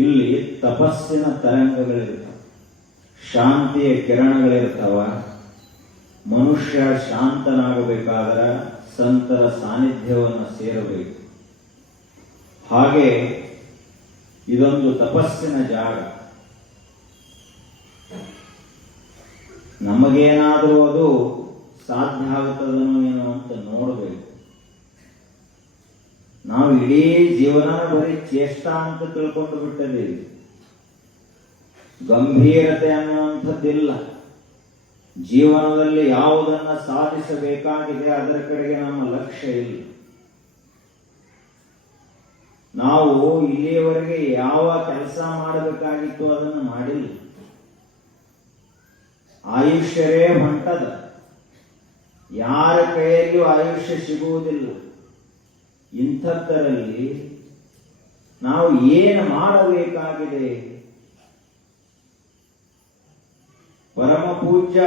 ಇಲ್ಲಿ ತಪಸ್ಸಿನ ತರಂಗಗಳಿರ್ತಾವ, ಶಾಂತಿಯ ಕಿರಣಗಳಿರ್ತಾವ. ಮನುಷ್ಯ ಶಾಂತನಾಗಬೇಕಾದ್ರೆ ಸಂತರ ಸಾನ್ನಿಧ್ಯವನ್ನು ಸೇರಬೇಕು. ಹಾಗೆ ಇದೊಂದು ತಪಸ್ಸಿನ ಜಾಗ. ನಮಗೇನಾದರೂ ಅದು ಸಾಧ್ಯ ಆಗುತ್ತದನೋ ಏನೋ ಅಂತ ನೋಡಬೇಕು. ನಾವು ಇಡೀ ಜೀವನ ಬರೀ ಚೇಷ್ಟ ಅಂತ ತಿಳ್ಕೊಂಡು ಬಿಟ್ಟಿದ್ದೀವಿ. ಗಂಭೀರತೆ ಅನ್ನುವಂಥದ್ದಿಲ್ಲ. ಜೀವನದಲ್ಲಿ ಯಾವುದನ್ನ ಸಾಧಿಸಬೇಕಾಗಿದೆ ಅದರ ಕಡೆಗೆ ನಮ್ಮ ಲಕ್ಷ್ಯ ಇಲ್ಲ. ನಾವು ಇಲ್ಲಿಯವರೆಗೆ ಯಾವ ಕೆಲಸ ಮಾಡಬೇಕಾಗಿತ್ತು ಅದನ್ನು ಮಾಡಿಲ್ಲ. ಆಯುಷ್ಯವೇ ಹೊಂಟದ. ಯಾರ ಕೈಯಲ್ಲಿಯೂ ಆಯುಷ್ಯ ಸಿಗುವುದಿಲ್ಲ. ಇಂಥದ್ದರಲ್ಲಿ ನಾವು ಏನು ಮಾಡಬೇಕಾಗಿದೆ? ಪರಮ ಪೂಜ್ಯ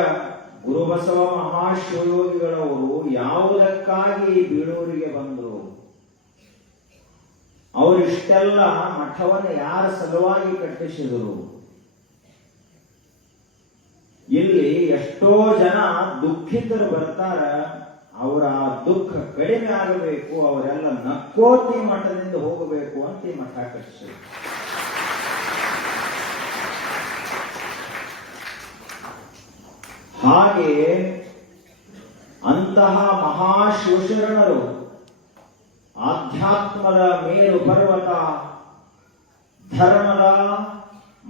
ಗುರುಬಸವ ಮಹಾಶಿವಯೋಗಿಗಳವರು ಯಾವುದಕ್ಕಾಗಿ ಬೀಳೂರಿಗೆ ಬಂದರು? ಅವರಿಷ್ಟೆಲ್ಲ ಮಠವನ್ನು ಯಾರ ಸಲುವಾಗಿ ಕಟ್ಟಿಸಿದರು? ಇಲ್ಲಿ ಎಷ್ಟೋ ಜನ ದುಃಖಿತರು ಬರ್ತಾರ. ಅವರ ದುಃಖ ಕಡಿಮೆ ಆಗಬೇಕು, ಅವರೆಲ್ಲ ನಕ್ಕೋತಿ ಮಠದಿಂದ ಹೋಗಬೇಕು ಅಂತ ಈ ಮಠ ಕಟ್ಟಿಸಿದರು. ಹಾಗೆ ಅಂತಹ ಮಹಾಶಿವಶರಣರು ಆಧ್ಯಾತ್ಮದ ಮೇರು ಪರ್ವತ, ಧರ್ಮದ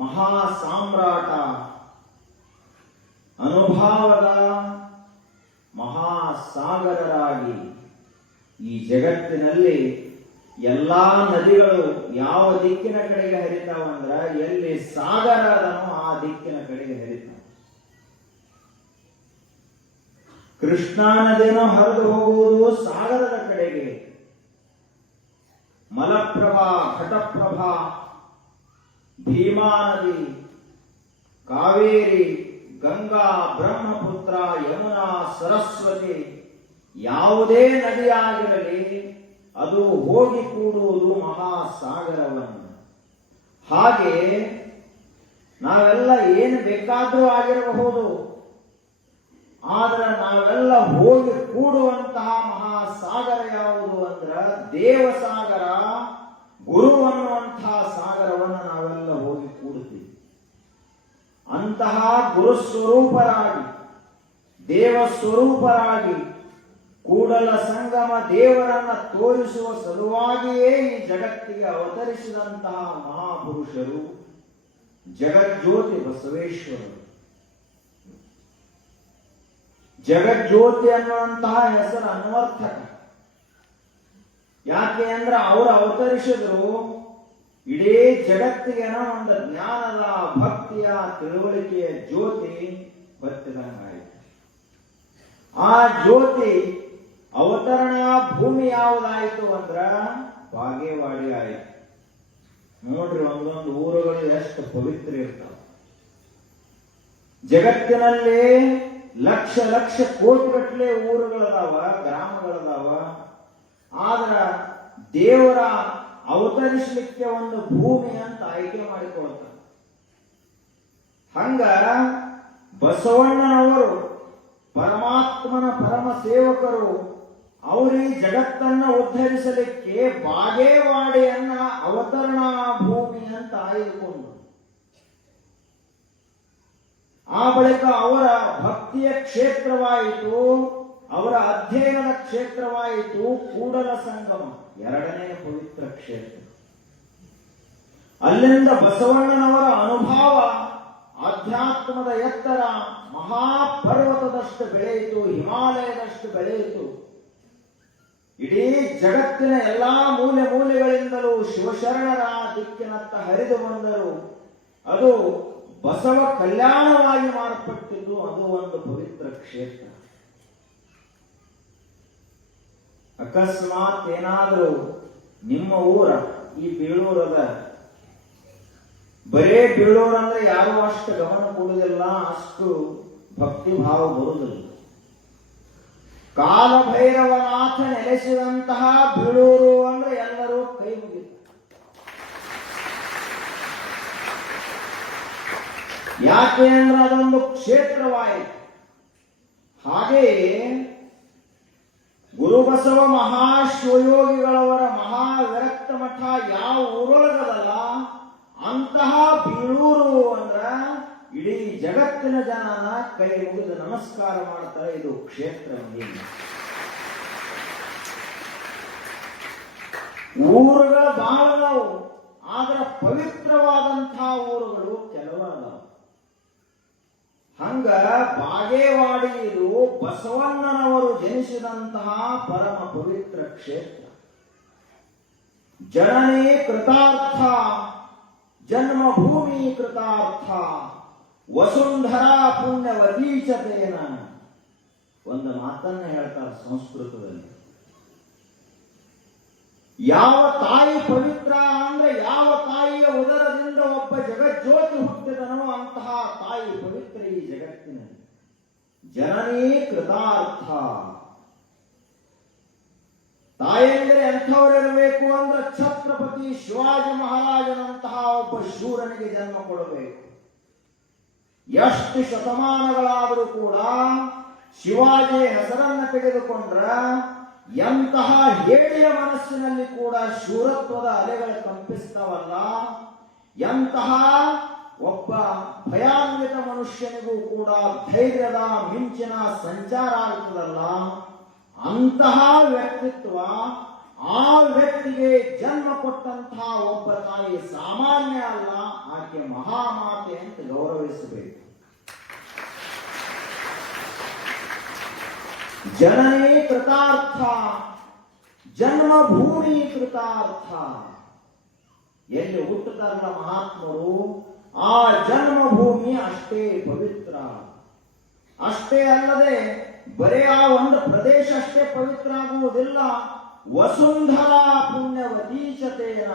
ಮಹಾ ಸಾಮ್ರಾಟ, ಅನುಭಾವದ ಮಹಾಸಾಗರರಾಗಿ ಈ ಜಗತ್ತಿನಲ್ಲಿ ಎಲ್ಲಾ ನದಿಗಳು ಯಾವ ದಿಕ್ಕಿನ ಕಡೆಗೆ ಹರಿತಾವಂದ್ರ ಎಲ್ಲಿ ಸಾಗರ ಅದನೋ ಆ ದಿಕ್ಕಿನ ಕಡೆಗೆ ಹರಿತಾವ. ಕೃಷ್ಣಾ ನದಿನೋ ಹರಿದು ಹೋಗುವುದು ಸಾಗರದ ಕಡೆಗೆ. ಮಲಪ್ರಭಾ, ಘಟಪ್ರಭಾ, ಭೀಮಾ ನದಿ, ಕಾವೇರಿ, ಗಂಗಾ, ಬ್ರಹ್ಮಪುತ್ರ, ಯಮುನಾ, ಸರಸ್ವತಿ, ಯಾವುದೇ ನದಿಯಾಗಿರಲಿ ಅದು ಹೋಗಿ ಕೂಡುವುದು ಮಹಾಸಾಗರವನ್ನು. ಹಾಗೆ ನಾವೆಲ್ಲ ಏನು ಬೇಕಾದರೂ ಆಗಿರಬಹುದು, ಆದ್ರೆ ನಾವೆಲ್ಲ ಹೋಗಿ ಕೂಡುವಂತಹ ಮಹಾಸಾಗರ ಯಾವುದು ಅಂದ್ರ ದೇವಸಾಗರ, ಗುರು ಅನ್ನುವಂತಹ ಸಾಗರವನ್ನು ನಾವೆಲ್ಲ ಹೋಗಿ ಕೂಡುತ್ತೀವಿ. ಅಂತಹ ಗುರುಸ್ವರೂಪರಾಗಿ, ದೇವಸ್ವರೂಪರಾಗಿ, ಕೂಡಲ ಸಂಗಮ ದೇವರನ್ನ ತೋರಿಸುವ ಸಲುವಾಗಿಯೇ ಈ ಜಗತ್ತಿಗೆ ಅವತರಿಸಿದಂತಹ ಮಹಾಪುರುಷರು ಜಗಜ್ಯೋತಿ ಬಸವೇಶ್ವರರು. ಜಗಜ್ಯೋತಿ ಅನ್ನುವಂತಹ ಹೆಸರು ಅನ್ವರ್ಥಕ. ಯಾಕೆ ಅಂದ್ರೆ ಅವರು ಅವತರಿಸಿದ್ರು ಇಡೀ ಜಗತ್ತಿಗೆ ಒಂದು ಜ್ಞಾನದ, ಭಕ್ತಿಯ, ತಿಳುವಳಿಕೆಯ ಜ್ಯೋತಿ ಹೊತ್ತಿದಂಗಾಯಿತು. ಆ ಜ್ಯೋತಿ ಅವತರಣೆಯ ಭೂಮಿ ಯಾವುದಾಯಿತು ಅಂದ್ರ ಬಾಗೇವಾಡಿ ಆಯಿತು. ನೋಡ್ರಿ, ಒಂದೊಂದು ಊರುಗಳು ಎಷ್ಟು ಪವಿತ್ರ ಇರ್ತಾವ. ಜಗತ್ತಿನಲ್ಲಿ ಲಕ್ಷ ಲಕ್ಷ ಕೋಟಿಗಟ್ಟಲೆ ಊರುಗಳದಾವ, ಗ್ರಾಮಗಳದಾವ. ಆದ್ರ ದೇವರ ಅವತರಿಸಲಿಕ್ಕೆ ಒಂದು ಭೂಮಿ ಅಂತ ಆಯ್ಕೆ ಮಾಡಿಕೊಳ್ತಾರೆ. ಹಂಗ ಬಸವಣ್ಣನವರು ಪರಮಾತ್ಮನ ಪರಮ ಸೇವಕರು. ಅವರೀ ಜಗತ್ತನ್ನ ಉದ್ಧರಿಸಲಿಕ್ಕೆ ಬಾಗೇವಾಡಿಯನ್ನ ಅವತರಣಾ ಭೂಮಿ ಅಂತ ಆಯ್ದುಕೊಂಡು, ಆ ಬಳಿಕ ಅವರ ಭಕ್ತಿಯ ಕ್ಷೇತ್ರವಾಯಿತು, ಅವರ ಅಧ್ಯಯನದ ಕ್ಷೇತ್ರವಾಯಿತು ಕೂಡಲ ಸಂಗಮ, ಎರಡನೇ ಪವಿತ್ರ ಕ್ಷೇತ್ರ. ಅಲ್ಲಿಂದ ಬಸವಣ್ಣನವರ ಅನುಭವ ಆಧ್ಯಾತ್ಮದ ಎತ್ತರ ಮಹಾಪರ್ವತದಷ್ಟು ಬೆಳೆಯಿತು, ಹಿಮಾಲಯದಷ್ಟು ಬೆಳೆಯಿತು. ಇಡೀ ಜಗತ್ತಿನ ಎಲ್ಲಾ ಮೂಲೆ ಮೂಲೆಗಳಿಂದಲೂ ಶಿವಶರಣರ ದಿಕ್ಕಿನತ್ತ ಹರಿದು ಬಂದರು. ಅದು ಬಸವ ಕಲ್ಯಾಣವಾಗಿ ಮಾಡಲ್ಪಟ್ಟಿದ್ದು. ಅದು ಒಂದು ಪವಿತ್ರ ಕ್ಷೇತ್ರ. ಅಕಸ್ಮಾತ್ ಏನಾದರೂ ನಿಮ್ಮ ಊರ ಈ ಬೀಳೂರದ, ಬರೇ ಬೀಳೂರಂದ್ರೆ ಯಾರೂ ಅಷ್ಟು ಗಮನ ಕೊಡುವುದಿಲ್ಲ, ಅಷ್ಟು ಭಕ್ತಿ ಭಾವ ಬರುವುದಿಲ್ಲ. ಕಾಲಭೈರವನಾಥ ನೆಲೆಸಿದಂತಹ ಬೀಳೂರು ಅಂದ್ರೆ ಎಲ್ಲರೂ ಕೈ ಮುಗಿತು. ಯಾಕೆ ಅಂದ್ರೆ ಅದೊಂದು ಕ್ಷೇತ್ರವಾಯಿತು. ಹಾಗೆಯೇ ಗುರುಬಸವ ಮಹಾಶಿವಯೋಗಿಗಳವರ ಮಹಾವಿರಕ್ತ ಮಠ ಯಾವ ಊರೊಳಗದಲ್ಲ ಅಂತಹ ಬೀಳೂರು ಅಂದ್ರ ಇಡೀ ಜಗತ್ತಿನ ಜನನ ಕೈ ಮುಗಿದು ನಮಸ್ಕಾರ ಮಾಡ್ತಾರೆ. ಇದು ಕ್ಷೇತ್ರ. ಊರುಗಳು ಬಹಳ ಅದಾವು, ಆದ್ರೆ ಪವಿತ್ರವಾದಂತಹ ಊರುಗಳು ಕೆಲವದಾವು. ಹಂಗ ಬಾಗೇವಾಡಿ ಇದು ಬಸವಣ್ಣನವರು ಜನಿಸಿದಂತಹ ಪರಮ ಪವಿತ್ರ ಕ್ಷೇತ್ರ. ಜನನೇ ಕೃತಾರ್ಥ, ಜನ್ಮಭೂಮಿ ಕೃತಾರ್ಥ, ವಸುಂಧರಾ ಪುಣ್ಯವತೀಚತೇನ. ಒಂದು ಮಾತನ್ನ ಹೇಳ್ತಾರೆ ಸಂಸ್ಕೃತದಲ್ಲಿ. ಯಾವ ತಾಯಿ ಪವಿತ್ರ ಅಂದ್ರೆ ಯಾವ ತಾಯಿಯ ಉದರದಿಂದ ಒಬ್ಬ ಜಗಜ್ಯೋತಿ ಹುಟ್ಟಿದನೋ ಅಂತಹ ತಾಯಿ ಪವಿತ್ರ ಈ ಜಗತ್ತಿನಲ್ಲಿ. ಜನನೇ ಕೃತಾರ್ಥ. ತಾಯಂದ್ರೆ ಎಂಥವರಿರಬೇಕು ಅಂದ್ರೆ ಛತ್ರಪತಿ ಶಿವಾಜಿ ಮಹಾರಾಜನಂತಹ ಒಬ್ಬ ಶೂರನಿಗೆ ಜನ್ಮ ಕೊಡಬೇಕು. ಎಷ್ಟು ಶತಮಾನಗಳಾದರೂ ಕೂಡ ಶಿವಾಜಿ ಹೆಸರನ್ನು ತೆಗೆದುಕೊಂಡ್ರ ಎಂತಹ ಹೇಡಿಯ ಮನಸ್ಸಿನಲ್ಲಿ ಕೂಡ ಶೂರತ್ವದ ಅಲೆಗಳು ಕಂಪಿಸ್ತಾವಲ್ಲ, ಎಂತಹ ಒಬ್ಬ ಭಯಾನ್ವಿತ ಮನುಷ್ಯನಿಗೂ ಕೂಡ ಧೈರ್ಯದ ಮಿಂಚಿನ ಸಂಚಾರ ಆಗ್ತದಲ್ಲ, ಅಂತಹ ವ್ಯಕ್ತಿತ್ವ, ಆ ವ್ಯಕ್ತಿಗೆ ಜನ್ಮ ಕೊಟ್ಟಂತಹ ಒಬ್ಬ ತಾಯಿ ಸಾಮಾನ್ಯ ಅಲ್ಲ, ಆಕೆ ಮಹಾಮಾತೆ ಅಂತ ಗೌರವಿಸಬೇಕು. ಜನನೇ ಕೃತಾರ್ಥ, ಜನ್ಮಭೂಮಿ ಕೃತಾರ್ಥ. ಎಲ್ಲಿ ಹುಟ್ಟುತ್ತಾರಲ್ಲ ಮಹಾತ್ಮರು, ಆ ಜನ್ಮಭೂಮಿ ಅಷ್ಟೇ ಪವಿತ್ರ. ಅಷ್ಟೇ ಅಲ್ಲದೆ ಬರೇ ಆ ಒಂದು ಪ್ರದೇಶ ಅಷ್ಟೇ ಪವಿತ್ರ ಆಗುವುದಿಲ್ಲ, ವಸುಂಧರಾ ಪುಣ್ಯವತೀಚತೇನ.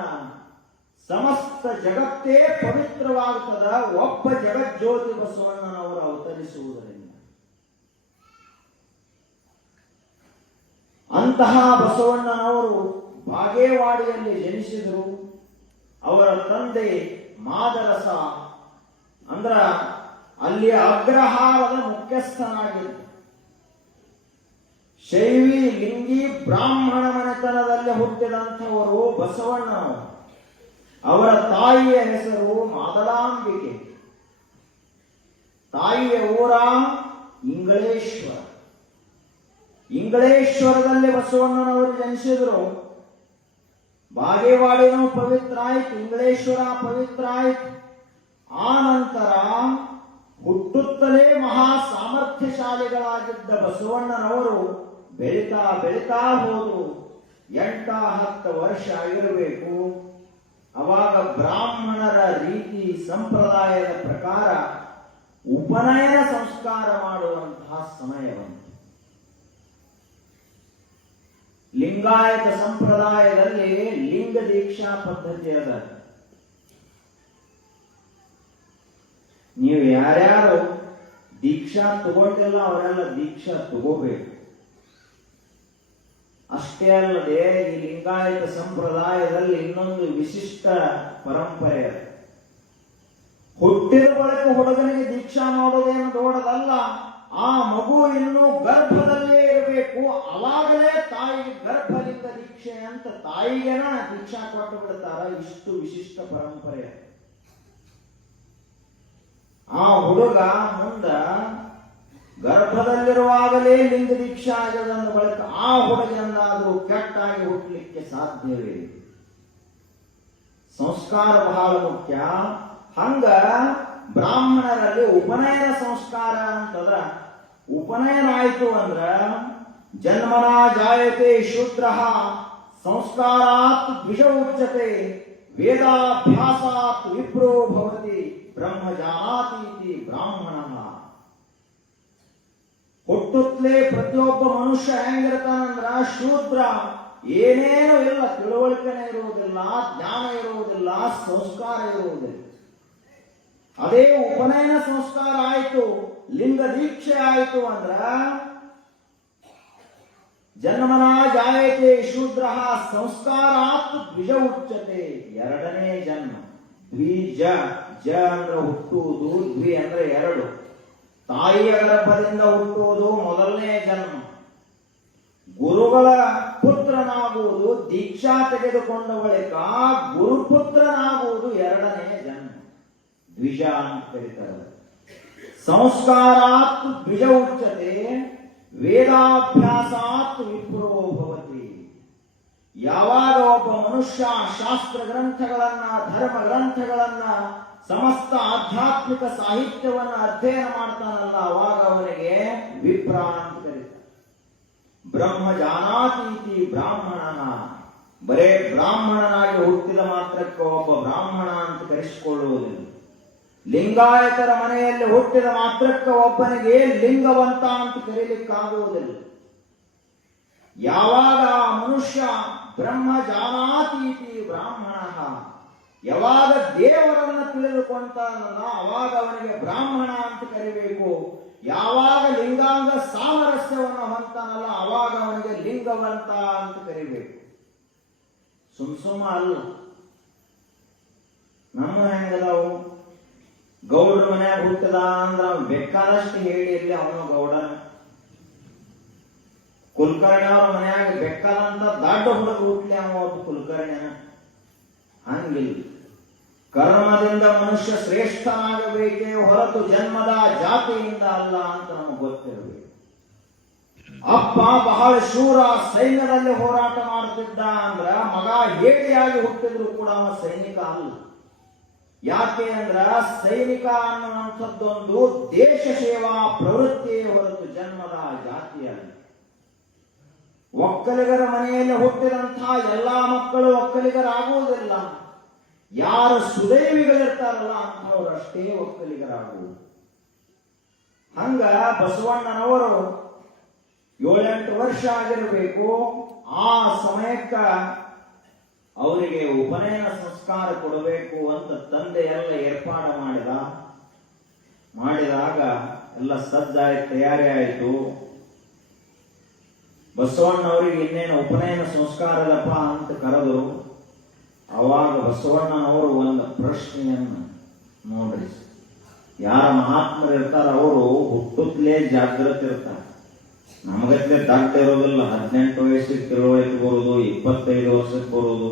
ಸಮಸ್ತ ಜಗತ್ತೇ ಪವಿತ್ರವಾಗುತ್ತದೆ ಒಬ್ಬ ಜಗಜ್ಯೋತಿ ಬಸವಣ್ಣನವರು ಅವತರಿಸುವುದರಿಂದ. ಅಂತಹ ಬಸವಣ್ಣನವರು ಬಾಗೇವಾಡಿಯಲ್ಲಿ ಜನಿಸಿದರು. ಅವರ ತಂದೆ ಮಾದರಸ ಅಂದ್ರ ಅಲ್ಲಿಯ ಅಗ್ರಹಾರದ ಮುಖ್ಯಸ್ಥನಾಗಿದ್ದ. ಶೈವಿ ಲಿಂಗಿ ಬ್ರಾಹ್ಮಣ ಮನೆತನದಲ್ಲಿ ಹುಟ್ಟಿದಂಥವರು ಬಸವಣ್ಣನವರು. ಅವರ ತಾಯಿಯ ಹೆಸರು ಮಾದಲಾಂಬಿಕೆ. ತಾಯಿಯ ಊರ ಇಂಗಳೇಶ್ವರ. ಇಂಗಳೇಶ್ವರದಲ್ಲಿ ಬಸವಣ್ಣನವರು ಜನಿಸಿದ್ರು. ಬಾಗೇವಾಡಿನೂ ಪವಿತ್ರ ಆಯ್ತು, ಇಂಗಳೇಶ್ವರ ಪವಿತ್ರ ಆಯ್ತು. ಆ ನಂತರ ಹುಟ್ಟುತ್ತಲೇ ಮಹಾ ಸಾಮರ್ಥ್ಯಶಾಲಿಗಳಾಗಿದ್ದ ಬಸವಣ್ಣನವರು ಬೆಳೀತಾ ಬೆಳೀತಾ ಹೋದು 8-10 ವರ್ಷ ಆಗಿರಬೇಕು. ಅವಾಗ ಬ್ರಾಹ್ಮಣರ ರೀತಿ ಸಂಪ್ರದಾಯದ ಪ್ರಕಾರ ಉಪನಯನ ಸಂಸ್ಕಾರ ಮಾಡುವಂತಹ ಸಮಯವಂತ. ಲಿಂಗಾಯತ ಸಂಪ್ರದಾಯದಲ್ಲಿ ಲಿಂಗ ದೀಕ್ಷಾ ಪದ್ಧತಿ ಅದ. ನೀವು ಯಾರ್ಯಾರು ದೀಕ್ಷಾ ತಗೊಂಡಿಲ್ಲ ಅವರೆಲ್ಲ ದೀಕ್ಷಾ ತಗೋಬೇಕು. ಅಷ್ಟೇ ಅಲ್ಲದೆ ಈ ಲಿಂಗಾಯತ ಸಂಪ್ರದಾಯದಲ್ಲಿ ಇನ್ನೊಂದು ವಿಶಿಷ್ಟ ಪರಂಪರೆ ಅದ. ಹುಟ್ಟಿದ ಬಳಿಕ ಹುಡುಗನಿಗೆ ದೀಕ್ಷಾ ಮಾಡೋದೇನು ದೊಡ್ಡದಲ್ಲ, ಆ ಮಗು ಇನ್ನೂ ಗರ್ಭದಲ್ಲೇ ಇರಬೇಕು, ಅವಾಗಲೇ ತಾಯಿಗೆ ಗರ್ಭಲಿಂಗ ದೀಕ್ಷೆ ಅಂತ ತಾಯಿಗೆನ ದೀಕ್ಷಾ ಕೊಟ್ಟು ಬಿಡ್ತಾರ. ಇಷ್ಟು ವಿಶಿಷ್ಟ ಪರಂಪರೆ. ಆ ಹುಡುಗ ಮುಂದ ಗರ್ಭದಲ್ಲಿರುವಾಗಲೇ ಲಿಂಗ ದೀಕ್ಷೆ ಆಗದಂದ ಬಳಿಕ ಆ ಹುಡುಗನಾದರೂ ಕೆಟ್ಟಾಗಿ ಹುಟ್ಟಲಿಕ್ಕೆ ಸಾಧ್ಯವೇ? ಸಂಸ್ಕಾರ ಬಹಳ ಮುಖ್ಯ. ಹಂಗ ಬ್ರಾಹ್ಮಣರಲ್ಲಿ ಉಪನಯನ ಸಂಸ್ಕಾರ ಅಂತದ. ಉಪನಯನ ಆಯ್ತು ಅಂದ್ರ ಜನ್ಮನ ಜಾಯತೆ ಶೂದ್ರ ಸಂಸ್ಕಾರಾತ್ ದ್ವಿಜ ಉಚ್ಯತೆ ವೇದಾಭ್ಯಾಸಾತ್ ವಿಪ್ರೋ ಭವತಿ ಬ್ರಹ್ಮಜಾನಾತೀತಿ ಬ್ರಾಹ್ಮಣ. ಹುಟ್ಟುತ್ತಲೇ ಪ್ರತಿಯೊಬ್ಬ ಮನುಷ್ಯ ಹೆಂಗಿರ್ತಾನಂದ್ರ ಶೂದ್ರ. ಏನೇನೂ ಇಲ್ಲ, ತಿಳುವಳಿಕೆನೇ ಇರುವುದಿಲ್ಲ, ಜ್ಞಾನ ಇರುವುದಿಲ್ಲ, ಸಂಸ್ಕಾರ ಇರುವುದಿಲ್ಲ. ಅದೇ ಉಪನಯನ ಸಂಸ್ಕಾರ ಆಯ್ತು, ಲಿಂಗ ದೀಕ್ಷೆ ಆಯ್ತು ಅಂದ್ರ ಜನ್ಮನ ಜಾಯತೆ ಶೂದ್ರ ಸಂಸ್ಕಾರಾತ್ ದ್ವಿಜ ಉಚ್ಯತೆ. ಎರಡನೇ ಜನ್ಮ ದ್ವಿಜ ಜ ಅಂದ್ರೆ ಹುಟ್ಟುವುದು, ದ್ವಿ ಅಂದ್ರೆ ಎರಡು. ತಾಯಿಯ ಗರ್ಭದಿಂದ ಹುಟ್ಟುವುದು ಮೊದಲನೇ ಜನ್ಮ. ಗುರುಗಳ ಪುತ್ರನಾಗುವುದು, ದೀಕ್ಷಾ ತೆಗೆದುಕೊಂಡ ಬಳಿಕ ಗುರುಪುತ್ರನಾಗುವುದು ಎರಡನೇ ಜನ್ಮ. ದ್ವಿಜ ಅಂತ ಕರೀತಾರೆ. ಸಂಸ್ಕಾರಾತ್ ದ್ವಿಜ ಉಚ್ಯತೆ, ವೇದಾಭ್ಯಾಸಾತ್ ವಿಪ್ರೋ ಭವತಿ. ಯಾವಾಗ ಒಬ್ಬ ಮನುಷ್ಯ ಶಾಸ್ತ್ರ ಗ್ರಂಥಗಳನ್ನ, ಧರ್ಮ ಗ್ರಂಥಗಳನ್ನ, ಸಮಸ್ತ ಆಧ್ಯಾತ್ಮಿಕ ಸಾಹಿತ್ಯವನ್ನ ಅಧ್ಯಯನ ಮಾಡ್ತಾನಲ್ಲ, ಅವಾಗ ಅವನಿಗೆ ವಿಪ್ರ ಅಂತ ಕರೀತಾರೆ. ಬ್ರಹ್ಮ ಜಾನಾತೀತಿ ಬ್ರಾಹ್ಮಣನ. ಬರೇ ಬ್ರಾಹ್ಮಣನಾಗಿ ಹುಟ್ಟಿದ ಮಾತ್ರಕ್ಕೆ ಒಬ್ಬ ಬ್ರಾಹ್ಮಣ ಅಂತ ಕರೆಸಿಕೊಳ್ಳುವುದಿಲ್ಲ. ಲಿಂಗಾಯತರ ಮನೆಯಲ್ಲಿ ಹುಟ್ಟಿದ ಮಾತ್ರಕ್ಕೆ ಒಬ್ಬನಿಗೆ ಲಿಂಗವಂತ ಅಂತ ಕರೀಲಿಕ್ಕಾಗುವುದಿಲ್ಲ. ಯಾವಾಗ ಆ ಮನುಷ್ಯ ಬ್ರಹ್ಮ ಜಾನಾತೀತಿ ಬ್ರಾಹ್ಮಣ, ಯಾವಾಗ ದೇವರನ್ನ ತಿಳಿದುಕೊಂತಾನಲ್ಲ ಅವಾಗ ಅವನಿಗೆ ಬ್ರಾಹ್ಮಣ ಅಂತ ಕರಿಬೇಕು. ಯಾವಾಗ ಲಿಂಗಾಂಗ ಸಾಮರಸ್ಯವನ್ನು ಹೊಂತಾನಲ್ಲ ಅವಾಗ ಅವನಿಗೆ ಲಿಂಗವಂತ ಅಂತ ಕರಿಬೇಕು. ಸುಮ್ಮ ಅಲ್ಲ. ನಮ್ಮ ಹೆಂಗದವು, ಗೌಡ್ರ ಮನ್ಯಾಗ ಹುಟ್ಟದ ಅಂದ್ರ ಬೇಕಾದಷ್ಟು ಹೇಳಿ ಇಲ್ಲಿ ಅವನು ಗೌಡನ. ಕುಲಕರ್ಣಿ ಅವ್ರ ಮನ್ಯಾಗ ಬೇಕಾದಂತ ದಡ್ಡ ಹುಡುಗ ಹುಟ್ಲಿ ಅವ ಒಬ್ಬ ಕುಲಕರ್ಣಿಯನ. ಹಂಗಿಲ್ಲ. ಕರ್ಮದಿಂದ ಮನುಷ್ಯ ಶ್ರೇಷ್ಠನಾಗಬೇಕೇ ಹೊರತು ಜನ್ಮದ ಜಾತಿಯಿಂದ ಅಲ್ಲ ಅಂತ ನಮಗೆ ಗೊತ್ತಿರಬೇಕು. ಅಪ್ಪ ಬಹಳ ಶೂರ, ಸೈನ್ಯದಲ್ಲಿ ಹೋರಾಟ ಮಾಡುತ್ತಿದ್ದ ಅಂದ್ರ ಮಗ ಹೇಡಿಯಾಗಿ ಹುಟ್ಟಿದ್ರು ಕೂಡ ಅವ ಸೈನಿಕ ಅಲ್ಲ. ಯಾಕೆ ಅಂದ್ರ ಸೈನಿಕ ಅನ್ನುವಂಥದ್ದೊಂದು ದೇಶ ಸೇವಾ ಪ್ರವೃತ್ತಿಯೇ ಹೊರತು ಜನ್ಮದ ಜಾತಿಯಲ್ಲ. ಒಕ್ಕಲಿಗರ ಮನೆಯಲ್ಲಿ ಹುಟ್ಟಿದಂತಹ ಎಲ್ಲಾ ಮಕ್ಕಳು ಒಕ್ಕಲಿಗರಾಗುವುದಿಲ್ಲ. ಯಾರು ಸುದೈವಿಗಳಿರ್ತಾರಲ್ಲ ಅಂಥವರಷ್ಟೇ ಒಕ್ಕಲಿಗರಾಗುವುದು. ಹಂಗ ಬಸವಣ್ಣನವರು 7-8 ವರ್ಷ ಆಗಿರಬೇಕು. ಆ ಸಮಯಕ್ಕ ಅವರಿಗೆ ಉಪನಯನ ಸಂಸ್ಕಾರ ಕೊಡಬೇಕು ಅಂತ ತಂದೆ ಎಲ್ಲ ಏರ್ಪಾಡು ಮಾಡಿದಾಗ ಎಲ್ಲ ಸಜ್ಜಾಯ್ತು, ತಯಾರಿ ಆಯಿತು. ಬಸವಣ್ಣವರಿಗೆ ಇನ್ನೇನು ಉಪನಯನ ಸಂಸ್ಕಾರದಪ್ಪ ಅಂತ ಕರೆದರು. ಅವಾಗ ಬಸವಣ್ಣನವರು ಒಂದು ಪ್ರಶ್ನೆಯನ್ನು ನೋಡ್ರಿ, ಯಾರ ಮಹಾತ್ಮರು ಇರ್ತಾರ ಅವರು ಹುಟ್ಟುತ್ತಲೇ ಜಾಗೃತಿ ಇರ್ತಾರೆ. ನಮಗತ್ತೆ ದಡ್ಡ ಇರೋದಿಲ್ಲ. 18 ವಯಸ್ಸಿಗೆ ತಿಳುವಳಿಕೆ ಬರುವುದು, 25 ವರ್ಷಕ್ಕೆ ಬರುವುದು.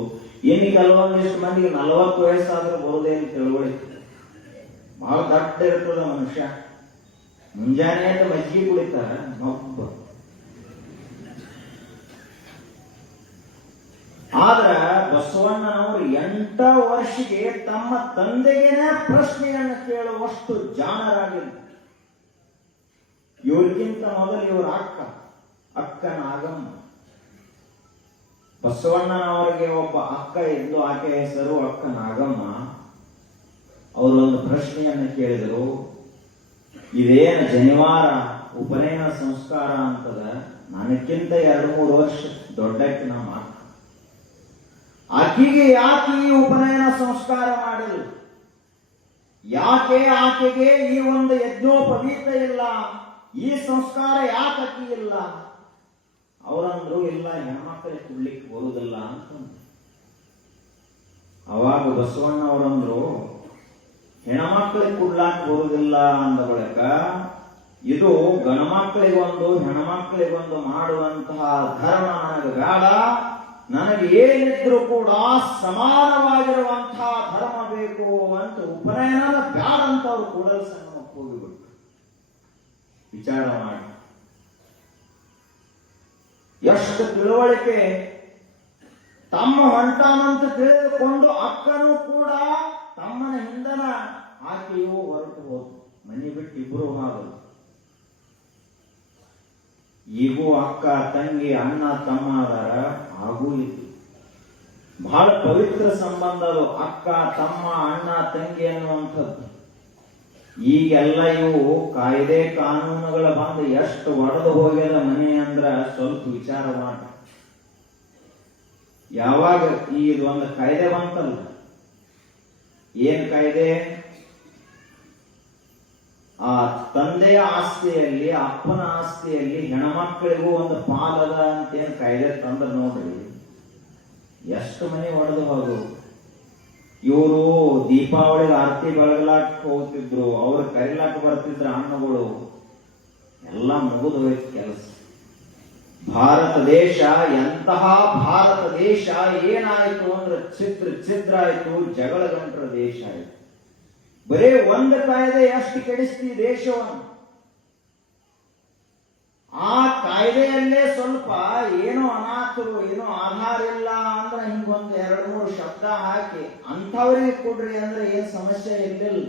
ಇನ್ನು ಕೆಲವೊಂದಿಷ್ಟು ಮಂದಿಗೆ 40 ವಯಸ್ಸಾದ್ರೂ ಬರುವುದೇನು ತಿಳುವಳಿಕೆ. ಬಹಳ ದಡ್ಡ ಇರ್ತದ ಮನುಷ್ಯ. ಮುಂಜಾನೆ ಅಂತ ಮಜ್ಜಿಗೆ ಕುಡಿತಾರ ಮಬ್ಬ. ಆದ್ರ ಬಸವಣ್ಣನವರು 8 ವರ್ಷಕ್ಕೆ ತಮ್ಮ ತಂದೆಗೇನೆ ಪ್ರಶ್ನೆಯನ್ನು ಕೇಳುವಷ್ಟು ಜಾಣರಾಗಿಲ್ಲ. ಇವ್ರಿಗಿಂತ ಮೊದಲು ಇವರ ಅಕ್ಕ ನಾಗಮ್ಮ. ಬಸವಣ್ಣನವರಿಗೆ ಒಬ್ಬ ಅಕ್ಕ ಇದ್ದು, ಆಕೆ ಹೆಸರು ಅಕ್ಕ ನಾಗಮ್ಮ. ಅವರೊಂದು ಪ್ರಶ್ನೆಯನ್ನು ಕೇಳಿದರು. ಇದೇನು ಶನಿವಾರ ಉಪನಯನ ಸಂಸ್ಕಾರ ಅಂತದ, ನನಕ್ಕಿಂತ 2-3 ವರ್ಷ ದೊಡ್ಡಕ್ಕೆ ನಮ್ಮ ಅಕ್ಕ. ಆಕೆಗೆ ಯಾಕೆ ಈ ಉಪನಯನ ಸಂಸ್ಕಾರ ಮಾಡಿಲ್ಲ? ಯಾಕೆ ಆಕೆಗೆ ಈ ಒಂದು ಯಜ್ಞೋಪವೀತ ಇಲ್ಲ? ಈ ಸಂಸ್ಕಾರ ಯಾಕೆ ಇಲ್ಲ? ಅವರಂದ್ರು ಇಲ್ಲ, ಹೆಣ್ಮಕ್ಳಿಗೆ ಕೊಡ್ಲಿಕ್ಕೆ ಬರುವುದಿಲ್ಲ ಅಂತ. ಅವಾಗ ಬಸವಣ್ಣವರಂದ್ರು ಹೆಣ್ಮಕ್ಳಿಗೆ ಕೊಡ್ಲಾಕ್ ಬರುವುದಿಲ್ಲ ಅಂದ ಬಳಿಕ ಇದು ಗಣಮಕ್ಕಳಿಗೊಂದು ಹೆಣ್ಮಕ್ಳಿಗೊಂದು ಮಾಡುವಂತಹ ಧರ್ಮ ನನಗೆ ಬೇಡ. ನನಗೆ ಏನಿದ್ರು ಕೂಡ ಸಮಾನವಾಗಿರುವಂತಹ ಧರ್ಮ ಬೇಕು ಅಂತ ಉಪನಯನ ಬ್ಯಾಡ ಅಂತ ಅವರು ಕೂಡಲ ಸಂಗಮಕ್ಕೆ ಹೋಗಿಬಿಟ್ರು. ವಿಚಾರ ಮಾಡಿ ಎಷ್ಟು ತಿಳುವಳಿಕೆ. ತಮ್ಮ ಹೊಂಟಾನಂತ ತಿಳಿದುಕೊಂಡು ಅಕ್ಕನೂ ಕೂಡ ತಮ್ಮನ ಹಿಂದನ ಆಕೆಯು ಹೊರಟು ಹೋದ್ರು. ಮನೆ ಬಿಟ್ಟು ಇಬ್ರು ಹೋದರು. ಈಗೂ ಅಕ್ಕ ತಂಗಿ ಅಣ್ಣ ತಮ್ಮ ಅದಾರ, ಹಾಗೂ ಇತ್ತು. ಬಹಳ ಪವಿತ್ರ ಸಂಬಂಧ ಅದು, ಅಕ್ಕ ತಮ್ಮ ಅಣ್ಣ ತಂಗಿ ಅನ್ನುವಂಥದ್ದು. ಈಗೆಲ್ಲ ಇವು ಕಾಯ್ದೆ ಕಾನೂನುಗಳ ಬಂದು ಎಷ್ಟು ಒಡೆದು ಹೋಗ್ಯದ ಮನೆ ಅಂದ್ರ ಸ್ವಲ್ಪ ವಿಚಾರ ಮಾಡಿ. ಯಾವಾಗ ಇದು ಒಂದು ಕಾಯ್ದೆ ಬಂತಲ್ಲ, ಏನ್ ಕಾಯ್ದೆ? ಆ ತಂದೆಯ ಆಸ್ತಿಯಲ್ಲಿ, ಅಪ್ಪನ ಆಸ್ತಿಯಲ್ಲಿ ಹೆಣ್ಮಕ್ಕಳಿಗೂ ಒಂದು ಪಾಲದ ಅಂತೇನು ಕಾಯ್ದೆ ತಂದ್ರೆ ನೋಡ್ರಿ, ಎಷ್ಟು ಮನೆ ಒಡೆದು ಹೋದು. ಇವರು ದೀಪಾವಳಿಗೆ ಆರತಿ ಬೆಳಗಲಾಕ ಹೋಗ್ತಿದ್ರು, ಅವ್ರು ಕರಿಲಾಕ ಬರ್ತಿದ್ರ ಹಣ್ಣುಗಳು ಎಲ್ಲ ಮುಗಿದು ಹೋಯ್ತು ಕೆಲಸ. ಭಾರತ ದೇಶ ಎಂತಹ ಭಾರತ ದೇಶ ಏನಾಯ್ತು ಅಂದ್ರೆ ಛಿದ್ರ ಆಯ್ತು, ಜಗಳ ಗಂಟರ ದೇಶ ಆಯ್ತು. ಬರೇ ಒಂದು ಕಾಯ್ದೆ ಎಷ್ಟು ಕೆಡಿಸ್ತಿ ದೇಶವನ್ನು. ಆ ಕಾಯ್ದೆಯಲ್ಲೇ ಸ್ವಲ್ಪ ಏನೋ ಅನಾಥರು ಏನೋ ಆಧಾರ ಇಲ್ಲ ಅಂದ್ರೆ ಹಿಂಗೊಂದು 2-3 ಶಬ್ದ ಹಾಕಿ ಅಂಥವ್ರಿಗೆ ಕೊಡ್ರಿ ಅಂದ್ರೆ ಏನ್ ಸಮಸ್ಯೆ ಇರಲಿಲ್ಲ.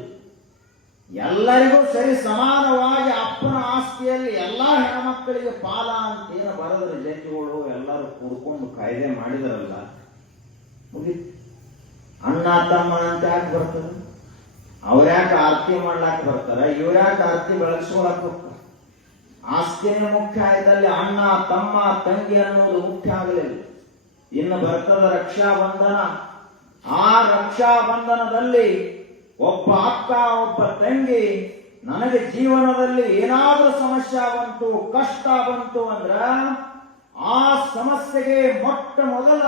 ಎಲ್ಲರಿಗೂ ಸರಿ ಸಮಾನವಾಗಿ ಅಪ್ಪನ ಆಸ್ತಿಯಲ್ಲಿ ಎಲ್ಲಾ ಹೆಣ್ಮಕ್ಕಳಿಗೆ ಪಾಲ ಅಂತ ಏನು ಬರೆದ್ರೆ ಜಡ್ಜಿಗಳು ಎಲ್ಲರೂ ಕೂಡ್ಕೊಂಡು ಕಾಯ್ದೆ ಮಾಡಿದ್ರಲ್ಲ, ಮುಗೀತು. ಅಣ್ಣ ತಮ್ಮ ಅಂತ ಯಾಕೆ ಬರ್ತದೆ? ಅವ್ರ್ಯಾಕೆ ಆರತಿ ಮಾಡ್ಲಾಕ ಬರ್ತಾರ, ಇವ್ರ್ಯಾಕೆ ಆರತಿ ಬೆಳಗಿಸ್ಕೊಳಕ್ ಹೋಗ್ತಾರ? ಆಸ್ತಿನೇ ಮುಖ್ಯ ಆಯ್ತಲ್ಲಿ, ಅಣ್ಣ ತಮ್ಮ ತಂಗಿ ಅನ್ನೋದು ಮುಖ್ಯ ಆಗಲಿಲ್ಲ. ಇನ್ನು ಬರ್ತದ ರಕ್ಷಾಬಂಧನ. ಆ ರಕ್ಷಾಬಂಧನದಲ್ಲಿ ಒಬ್ಬ ಅಕ್ಕ ಒಬ್ಬ ತಂಗಿ ನನಗೆ ಜೀವನದಲ್ಲಿ ಏನಾದ್ರೂ ಸಮಸ್ಯೆ ಬಂತು, ಕಷ್ಟ ಬಂತು ಅಂದ್ರ ಆ ಸಮಸ್ಯೆಗೆ ಮೊಟ್ಟ ಮೊದಲ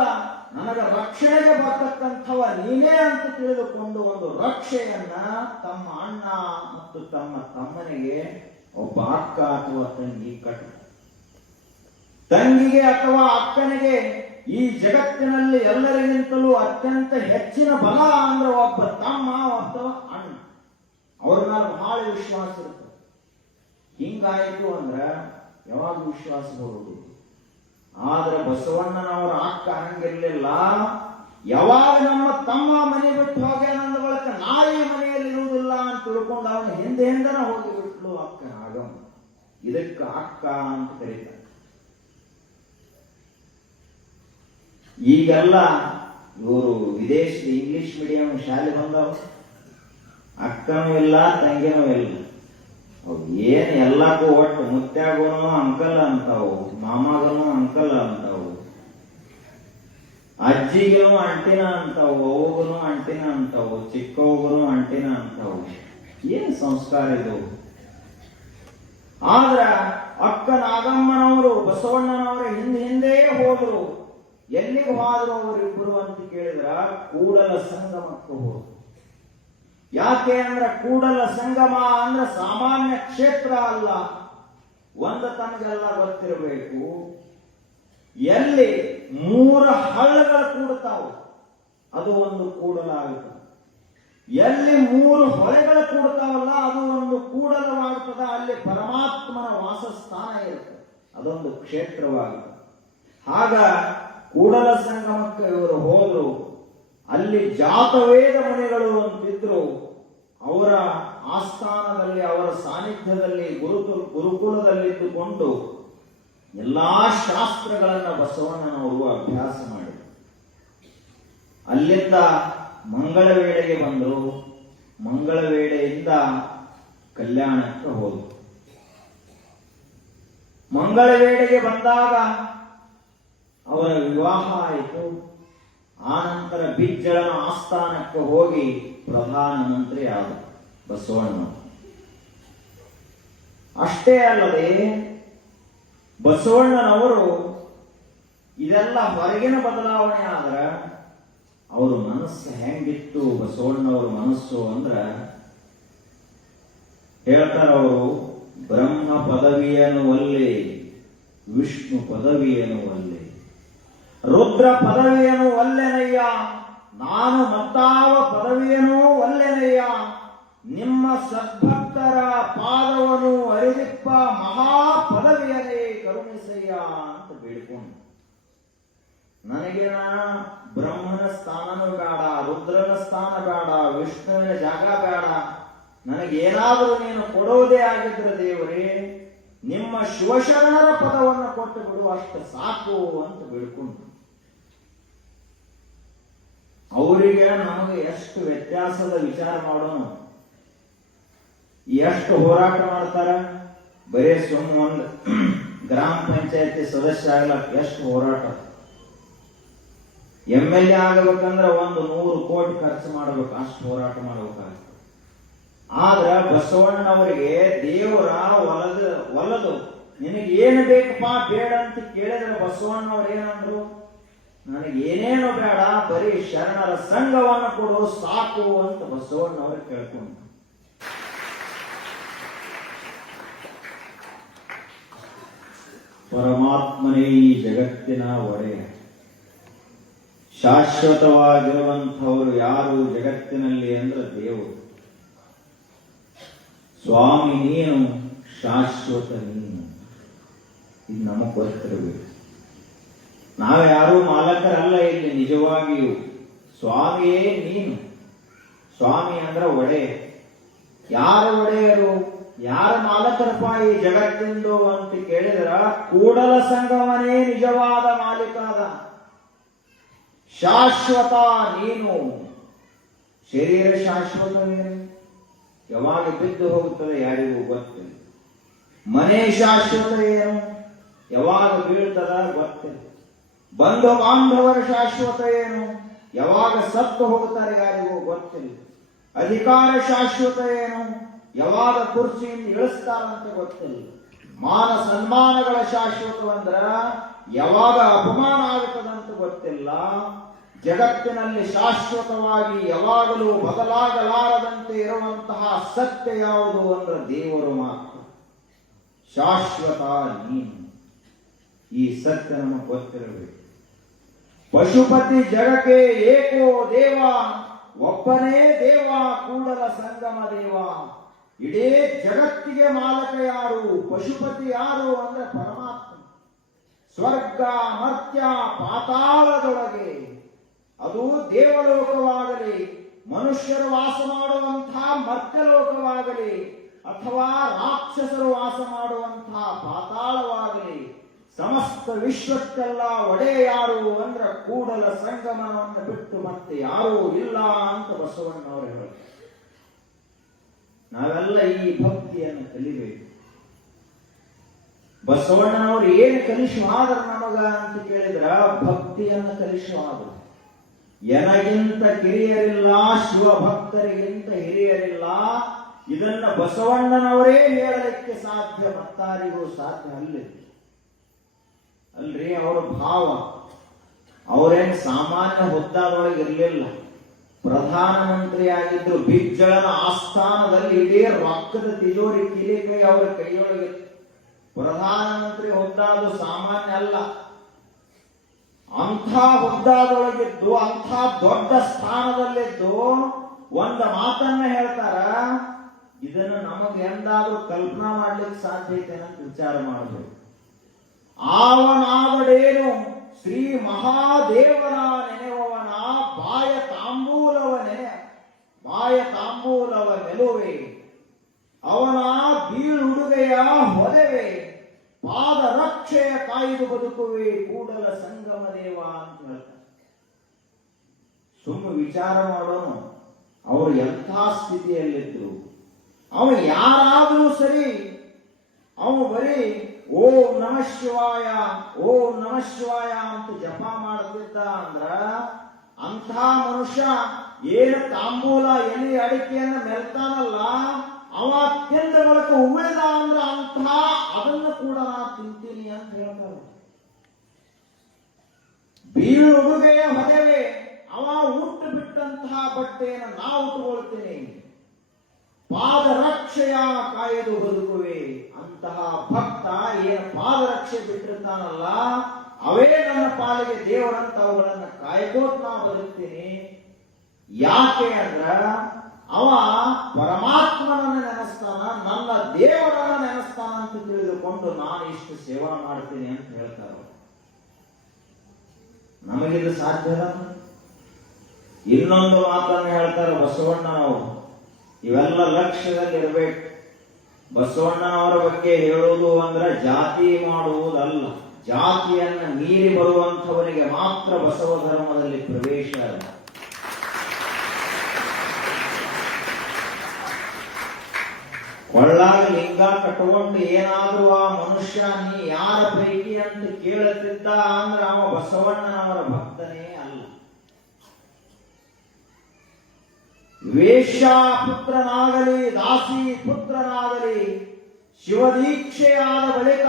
ನನಗೆ ರಕ್ಷಣೆಗೆ ಬರ್ತಕ್ಕಂಥವ ನೀನೇ ಅಂತ ತಿಳಿದುಕೊಂಡು ಒಂದು ರಕ್ಷೆಯನ್ನ ತಮ್ಮ ಅಣ್ಣ ಮತ್ತು ತಮ್ಮ ತಮ್ಮನಿಗೆ ಒಬ್ಬ ಅಕ್ಕ ಅಥವಾ ತಂಗಿ ಕಟ್ಟ. ತಂಗಿಗೆ ಅಥವಾ ಅಕ್ಕನಿಗೆ ಈ ಜಗತ್ತಿನಲ್ಲಿ ಎಲ್ಲರಿಗಿಂತಲೂ ಅತ್ಯಂತ ಹೆಚ್ಚಿನ ಬಲ ಅಂದ್ರೆ ಒಬ್ಬ ತಮ್ಮ ಅಥವಾ ಅಣ್ಣ. ಅವ್ರ ಮೇಲೆ ಬಹಳ ವಿಶ್ವಾಸ ಇರ್ತದೆ. ಹಿಂಗಾಯ್ತು ಅಂದ್ರೆ ಯಾವಾಗ ವಿಶ್ವಾಸ ಬರುವುದು? ಆದ್ರೆ ಬಸವಣ್ಣನವರ ಅಕ್ಕ ಹಂಗಿರ್ಲಿಲ್ಲ. ಯಾವಾಗ ನಮ್ಮ ತಮ್ಮ ಮನೆ ಬಿಟ್ಟು ಹೋಗ್ಯಾನಂದ ಬಳಕ ನಾಯಿ ಮನೆಯಲ್ಲಿ ಇರುವುದಿಲ್ಲ ಅಂತ ತಿಳ್ಕೊಂಡು ಅವನ ಹಿಂದೆನ ಹೋಗಿಬಿಟ್ಲು ಅಕ್ಕ ಆಗಮ್ಮ. ಇದಕ್ಕ ಅಕ್ಕ ಅಂತ ಕರೀತಾರೆ. ಈಗೆಲ್ಲ ಇವರು ವಿದೇಶಿ ಇಂಗ್ಲಿಷ್ ಮೀಡಿಯಂ ಶಾಲೆ ಬಂದವ, ಅಕ್ಕನೂ ಇಲ್ಲ ತಂಗಿನೂ ಇಲ್ಲ. ಏನ್ ಎಲ್ಲಕ್ಕೂ ಒಟ್ಟು ಮುತ್ಯಾಗೂನು ಅಂಕಲ್ ಅಂತಾವು, ಮಾಮಾಗನು ಅಂಕಲ್ ಅಂತಾವು, ಅಜ್ಜಿಗೂ ಅಂಟಿನ ಅಂತಾವು, ಅವ್ವಗನು ಅಂಟಿನ ಅಂತಾವು, ಚಿಕ್ಕವ್ವಗನು ಅಂಟಿನ ಅಂತಾವು. ಏನ್ ಸಂಸ್ಕಾರ ಇದು? ಆದ್ರ ಅಕ್ಕ ನಾಗಮ್ಮನವರು ಬಸವಣ್ಣನವರ ಹಿಂದೆ ಹೋದ್ರು. ಎಲ್ಲಿಗೆ ಹೋದ್ರು ಅವರಿಬ್ಬರು ಅಂತ ಕೇಳಿದ್ರ ಕೂಡಲ ಸಂಗಮಕ್ಕೆ ಹೋದ್ರು. ಯಾಕೆ ಅಂದ್ರೆ ಕೂಡಲ ಸಂಗಮ ಅಂದ್ರೆ ಸಾಮಾನ್ಯ ಕ್ಷೇತ್ರ ಅಲ್ಲ. ಒಂದು ತನಗೆಲ್ಲ ಗೊತ್ತಿರಬೇಕು, ಎಲ್ಲಿ 3 ಹಳ್ಳಗಳು ಕೂಡ್ತಾವು ಅದು ಒಂದು ಕೂಡಲ ಆಗುತ್ತದೆ. ಎಲ್ಲಿ 3 ಹೊಳೆಗಳು ಕೂಡ್ತಾವಲ್ಲ ಅದು ಒಂದು ಕೂಡಲವಾಗುತ್ತದೆ. ಅಲ್ಲಿ ಪರಮಾತ್ಮನ ವಾಸಸ್ಥಾನ ಇರುತ್ತೆ, ಅದೊಂದು ಕ್ಷೇತ್ರವಾಗುತ್ತದೆ. ಆಗ ಕೂಡಲ ಸಂಗಮಕ್ಕೆ ಇವರು ಹೋದ್ರು. ಅಲ್ಲಿ ಜಾತವೇದ ಮುನಿಗಳು ಅಂತಿದ್ರು. ಅವರ ಆಸ್ಥಾನದಲ್ಲಿ ಅವರ ಸಾನ್ನಿಧ್ಯದಲ್ಲಿ ಗುರುಕುಲದಲ್ಲಿದ್ದುಕೊಂಡು ಎಲ್ಲಾ ಶಾಸ್ತ್ರಗಳನ್ನ ಬಸವಣ್ಣನವರು ಅಭ್ಯಾಸ ಮಾಡಿದರು. ಅಲ್ಲಿಂದ ಮಂಗಳ ವೇಳೆಗೆ ಬಂದರು. ಮಂಗಳ ವೇಳೆಯಿಂದ ಕಲ್ಯಾಣಕ್ಕೆ ಹೋದರು. ಮಂಗಳ ವೇಳೆಗೆ ಬಂದಾಗ ಅವರ ವಿವಾಹ ಆಯಿತು. ಆ ನಂತರ ಬಿಜ್ಜಳನ ಆಸ್ಥಾನಕ್ಕೆ ಹೋಗಿ ಪ್ರಧಾನಮಂತ್ರಿ ಆದ ಬಸವಣ್ಣ. ಅಷ್ಟೇ ಅಲ್ಲದೆ ಬಸವಣ್ಣನವರು ಇದೆಲ್ಲ ಹೊರಗಿನ ಬದಲಾವಣೆ ಆದ್ರ ಅವರ ಮನಸ್ಸು ಹೆಂಗಿತ್ತು? ಬಸವಣ್ಣವರ ಮನಸ್ಸು ಅಂದ್ರ ಹೇಳ್ತಾರ ಅವರು, ಬ್ರಹ್ಮ ಪದವಿಯನ್ನು ಒಲ್ಲೆ, ವಿಷ್ಣು ಪದವಿಯನ್ನು ಒಲ್ಲೆ, ರುದ್ರ ಪದವಿಯನ್ನು ಒಲ್ಲೆನಯ್ಯ, ನಾನು ಮತ್ತಾವ ಪದವಿಯನ್ನು ಒಲ್ಲೆನಯ್ಯ, ನಿಮ್ಮ ಸದ್ಭಕ್ತರ ಪಾದವನ್ನು ಅರಿದಿಪ್ಪ ಮಹಾ ಪದವಿಯನ್ನೇ ಕರುಣಿಸಯ್ಯ ಅಂತ ಬೇಡ್ಕೊಂಡು, ನನಗೇನ ಬ್ರಹ್ಮನ ಸ್ಥಾನನೂ ಬೇಡ, ರುದ್ರನ ಸ್ಥಾನ ಬೇಡ, ವಿಷ್ಣುವಿನ ಜಾಗ ಬೇಡ, ನನಗೇನಾದರೂ ನೀನು ಕೊಡೋದೇ ಆಗಿದ್ರೆ ದೇವರೇ ನಿಮ್ಮ ಶಿವಶರಣರ ಪದವನ್ನು ಕೊಟ್ಟು ಬಿಡು, ಅಷ್ಟು ಸಾಕು ಅಂತ ಬೇಡ್ಕೊಂಡು. ಅವರಿಗೆ ನಮಗೆ ಎಷ್ಟು ವ್ಯತ್ಯಾಸದ ವಿಚಾರ ಮಾಡೋಣ. ಎಷ್ಟು ಹೋರಾಟ ಮಾಡ್ತಾರ. ಬರೇ ಒಂದು ಗ್ರಾಮ ಪಂಚಾಯತಿ ಸದಸ್ಯ ಆಗ್ಲಕ್ ಎಷ್ಟು ಹೋರಾಟ. MLA ಆಗಬೇಕಂದ್ರೆ 100 ಕೋಟಿ ಖರ್ಚು ಮಾಡಬೇಕು, ಅಷ್ಟು ಹೋರಾಟ ಮಾಡಬೇಕಾಗ್ತದೆ. ಆದ್ರ ಬಸವಣ್ಣನವರಿಗೆ ದೇವರ ಒಲದು ನಿನಗೆ ಏನು ಬೇಕಪ್ಪ ಬೇಡ ಅಂತ ಕೇಳಿದ್ರೆ ಬಸವಣ್ಣವ್ರು ಏನಂದ್ರು? ನನಗೆ ಏನೇನು ಬೇಡ, ಬರೀ ಶರಣರ ಸಂಘವನ್ನು ಕೊಡು ಸಾಕು ಅಂತ ಬಸವಣ್ಣವರು ಕೇಳ್ಕೊಂಡು. ಪರಮಾತ್ಮನೇ ಈ ಜಗತ್ತಿನ ಒಡೆಯ. ಶಾಶ್ವತವಾಗಿರುವಂಥವರು ಯಾರು ಜಗತ್ತಿನಲ್ಲಿ ಅಂದ್ರೆ ದೇವರು. ಸ್ವಾಮಿ ನೀನು, ಶಾಶ್ವತ ನೀನು. ಇದು ನಮಗೆ ಗೊತ್ತಿರಬೇಕು. ನಾವ್ಯಾರೂ ಮಾಲಕರಲ್ಲ ಇಲ್ಲಿ. ನಿಜವಾಗಿಯೂ ಸ್ವಾಮಿಯೇ ನೀನು. ಸ್ವಾಮಿ ಅಂದ್ರೆ ಒಡೆಯ. ಯಾರು ಒಡೆಯರು, ಯಾರ ಮಾಲಕರಪ್ಪ ಈ ಜಗತ್ತಿಂದು ಅಂತ ಕೇಳಿದ್ರ ಕೂಡಲ ಸಂಗಮನೇ ನಿಜವಾದ ಮಾಲೀಕನಾದ. ಶಾಶ್ವತ ನೀನು. ಶರೀರ ಶಾಶ್ವತವೇನು, ಯಾವಾಗ ಬಿದ್ದು ಹೋಗುತ್ತದೆ ಯಾರಿಗೂ ಗೊತ್ತಿಲ್ಲ. ಮನೆ ಶಾಶ್ವತ ಏನು, ಯಾವಾಗ ಬೀಳ್ತದ ಗೊತ್ತಿಲ್ಲ. ಬಂಧು ಬಾಂಧವರ ಶಾಶ್ವತ ಏನು, ಯಾವಾಗ ಸತ್ತು ಹೋಗುತ್ತಾರೆ ಯಾರಿಗೂ ಗೊತ್ತಿಲ್ಲ. ಅಧಿಕಾರ ಶಾಶ್ವತ ಏನು, ಯಾವಾಗ ಕುರ್ಚಿಯಿಂದ ಇಳಿಸ್ತಾರಂತ ಗೊತ್ತಿಲ್ಲ. ಮಾನ ಸನ್ಮಾನಗಳ ಶಾಶ್ವತವಂದ್ರ ಯಾವಾಗ ಅಪಮಾನ ಆಗುತ್ತದಂತ ಗೊತ್ತಿಲ್ಲ. ಜಗತ್ತಿನಲ್ಲಿ ಶಾಶ್ವತವಾಗಿ ಯಾವಾಗಲೂ ಬದಲಾಗಲಾರದಂತೆ ಇರುವಂತಹ ಸತ್ಯ ಯಾವುದು ಅಂದ್ರೆ ದೇವರು ಮಾತ್ರ. ಶಾಶ್ವತ ನೀನು. ಈ ಸತ್ಯ ನಮಗೆ ಗೊತ್ತಿರಬೇಕು. ಪಶುಪತಿ ಜಗಕ್ಕೆ ಏಕೋ ದೇವ, ಒಬ್ಬನೇ ದೇವ, ಕೂಡಲ ಸಂಗಮ ದೇವ. ಇಡೀ ಜಗತ್ತಿಗೆ ಮಾಲಕ ಯಾರು, ಪಶುಪತಿ ಯಾರು ಅಂದ್ರೆ ಪರಮಾತ್ಮ. ಸ್ವರ್ಗ ಮರ್ತ್ಯ ಪಾತಾಳದೊಳಗೆ, ಅದು ದೇವಲೋಕವಾಗಲಿ, ಮನುಷ್ಯರು ವಾಸ ಮಾಡುವಂತಹ ಮರ್ತ್ಯಲೋಕವಾಗಲಿ, ಅಥವಾ ರಾಕ್ಷಸರು ವಾಸ ಮಾಡುವಂತಹ ಪಾತಾಳವಾಗಲಿ, ಸಮಸ್ತ ವಿಶ್ವಕ್ಕೆಲ್ಲ ಒಡೆಯ ಯಾರು ಅಂದ್ರೆ ಕೂಡಲ ಸಂಗಮನವನ್ನು ಬಿಟ್ಟು ಮತ್ತೆ ಯಾರೂ ಇಲ್ಲ ಅಂತ ಬಸವಣ್ಣವರು ಹೇಳ್ತಾರೆ. ನಾವೆಲ್ಲ ಈ ಭಕ್ತಿಯನ್ನು ಕಲಿಬೇಕು. ಬಸವಣ್ಣನವರು ಏನು ಕಲಿಸುವಾದ್ರ ನಮಗ ಅಂತ ಕೇಳಿದ್ರ ಭಕ್ತಿಯನ್ನು ಕಲಿಸುವಾದ್ರು. ಎನಗಿಂತ ಕಿರಿಯರಿಲ್ಲ, ಶಿವಭಕ್ತರಿಗಿಂತ ಹಿರಿಯರಿಲ್ಲ. ಇದನ್ನ ಬಸವಣ್ಣನವರೇ ಹೇಳಲಿಕ್ಕೆ ಸಾಧ್ಯ, ಮತ್ತಾರಿಗೂ ಸಾಧ್ಯ ಅಲ್ರಿ. ಅವರ ಭಾವ, ಅವರೇನು ಸಾಮಾನ್ಯ ಹುದ್ದಾದೊಳಗೆ ಇರಲಿಲ್ಲ. ಪ್ರಧಾನಮಂತ್ರಿ ಆಗಿದ್ರು. ಬಿಜ್ಜಳನ ಆಸ್ಥಾನದಲ್ಲಿ ಇಡೀ ರೊಕ್ಕದ ತಿಜೋರಿ ಕಿಲಿಕೈ ಅವರ ಕೈಯೊಳಗೆ. ಪ್ರಧಾನಮಂತ್ರಿ ಹುದ್ದಾದು ಸಾಮಾನ್ಯ ಅಲ್ಲ. ಅಂಥ ಹುದ್ದಾದೊಳಗಿದ್ದು, ಅಂಥ ದೊಡ್ಡ ಸ್ಥಾನದಲ್ಲಿದ್ದು ಒಂದು ಮಾತನ್ನ ಹೇಳ್ತಾರ. ಇದನ್ನು ನಮಗೆ ಎಂದಾದ್ರೂ ಕಲ್ಪನಾ ಮಾಡ್ಲಿಕ್ಕೆ ಸಾಧ್ಯ ಐತೆ ಅಂತ ವಿಚಾರ ಮಾಡಬೇಕು. ಆವನಾಗಡೇನು ಶ್ರೀ ಮಹಾದೇವನ ನೆನೆವವನ ಬಾಯ ತಾಂಬೂಲವ ನೆಲುವೆ, ಅವನ ಬೀಳುಡುಗೆಯ ಹೊದೆವೆ, ಪಾದ ರಕ್ಷೆಯ ಕಾಯ್ದು ಬದುಕುವೆ, ಕೂಡಲ ಸಂಗಮ ದೇವ ಅಂತ ಹೇಳ್ತಾರೆ. ಸುಮ್ಮ ವಿಚಾರ ಮಾಡೋಣ, ಅವರು ಎಂಥ ಸ್ಥಿತಿಯಲ್ಲಿದ್ರು. ಅವನು ಯಾರಾದರೂ ಸರಿ, ಅವನು ಬರೀ ಓಂ ನಮಃ ಶಿವಾಯ, ಓಂ ನಮಃ ಶಿವಾಯ ಅಂತ ಜಪ ಮಾಡುತ್ತಿದ್ದ ಅಂದ್ರ ಅಂಥ ಮನುಷ್ಯ ಏನು ತಾಂಬೂಲ ಎಲೆ ಅಡಿಕೆಯನ್ನು ಮೆಲ್ತಾನಲ್ಲ, ಅವ ತಿಂದ ಬಳಿಕ ಉಳಿದ ಅಂದ್ರ ಅಂಥ ಅದನ್ನು ಕೂಡ ನಾ ತಿಂತೀನಿ ಅಂತ ಹೇಳ್ತಾರೆ. ಬೀಳು ಉಡುಗೆಯ ಹೊದೆವೆ, ಅವ ಉಟ್ಟು ಬಿಟ್ಟಂತಹ ಬಟ್ಟೆಯನ್ನು ನಾ ಉಟ್ಟುಕೊಳ್ತೀನಿ, ಪಾದರಕ್ಷೆಯ ಕಾಯ್ದು ಬದುಕುವೆ. ಅಂತಹ ಭಕ್ತ ಏನು ಪಾದರಕ್ಷೆ ಬಿಟ್ಟಿರ್ತಾನಲ್ಲ, ಅವೇ ನನ್ನ ಪಾಲಿಗೆ ದೇವರಂತ ಅವುಗಳನ್ನು ಕಾಯ್ಕೋತ್ ನಾ ಬದುಕ್ತೀನಿ. ಯಾಕೆ ಅಂದ್ರ ಅವ ಪರಮಾತ್ಮನನ್ನ ನೆನೆಸ್ತಾನ, ನನ್ನ ದೇವರನ್ನ ನೆನೆಸ್ತಾನ ಅಂತ ತಿಳಿದುಕೊಂಡು ನಾನು ಇಷ್ಟು ಸೇವಾ ಮಾಡ್ತೀನಿ ಅಂತ ಹೇಳ್ತಾರ. ನಮಗಿದು ಸಾಧ್ಯ. ಇನ್ನೊಂದು ಮಾತನ್ನು ಹೇಳ್ತಾರೆ ಬಸವಣ್ಣನವರು, ಇವೆಲ್ಲ ಲಕ್ಷ್ಯದಲ್ಲಿರ್ಬೇಕು. ಬಸವಣ್ಣನವರ ಬಗ್ಗೆ ಹೇಳುವುದು ಅಂದ್ರೆ ಜಾತಿ ಮಾಡುವುದಲ್ಲ. ಜಾತಿಯನ್ನ ಮೀರಿ ಬರುವಂಥವರಿಗೆ ಮಾತ್ರ ಬಸವ ಧರ್ಮದಲ್ಲಿ ಪ್ರವೇಶ ಅಲ್ಲ. ಕೊಳ್ಳಾಗ ಲಿಂಗ ಕಟ್ಟಿಕೊಂಡು ಏನಾದ್ರೂ ಆ ಮನುಷ್ಯ ನೀ ಯಾರ ಪೈಕಿ ಅಂತ ಕೇಳುತ್ತಿದ್ದ ಅಂದ್ರೆ ಅವ ಬಸವಣ್ಣನವರ ಭಕ್ತನೇ ಅಲ್ಲ. ವೇಶ್ಯ ಪುತ್ರನಾಗಲಿ, ದಾಸಿ ಪುತ್ರನಾಗಲಿ, ಶಿವದೀಕ್ಷೆಯಾದ ಬಳಿಕ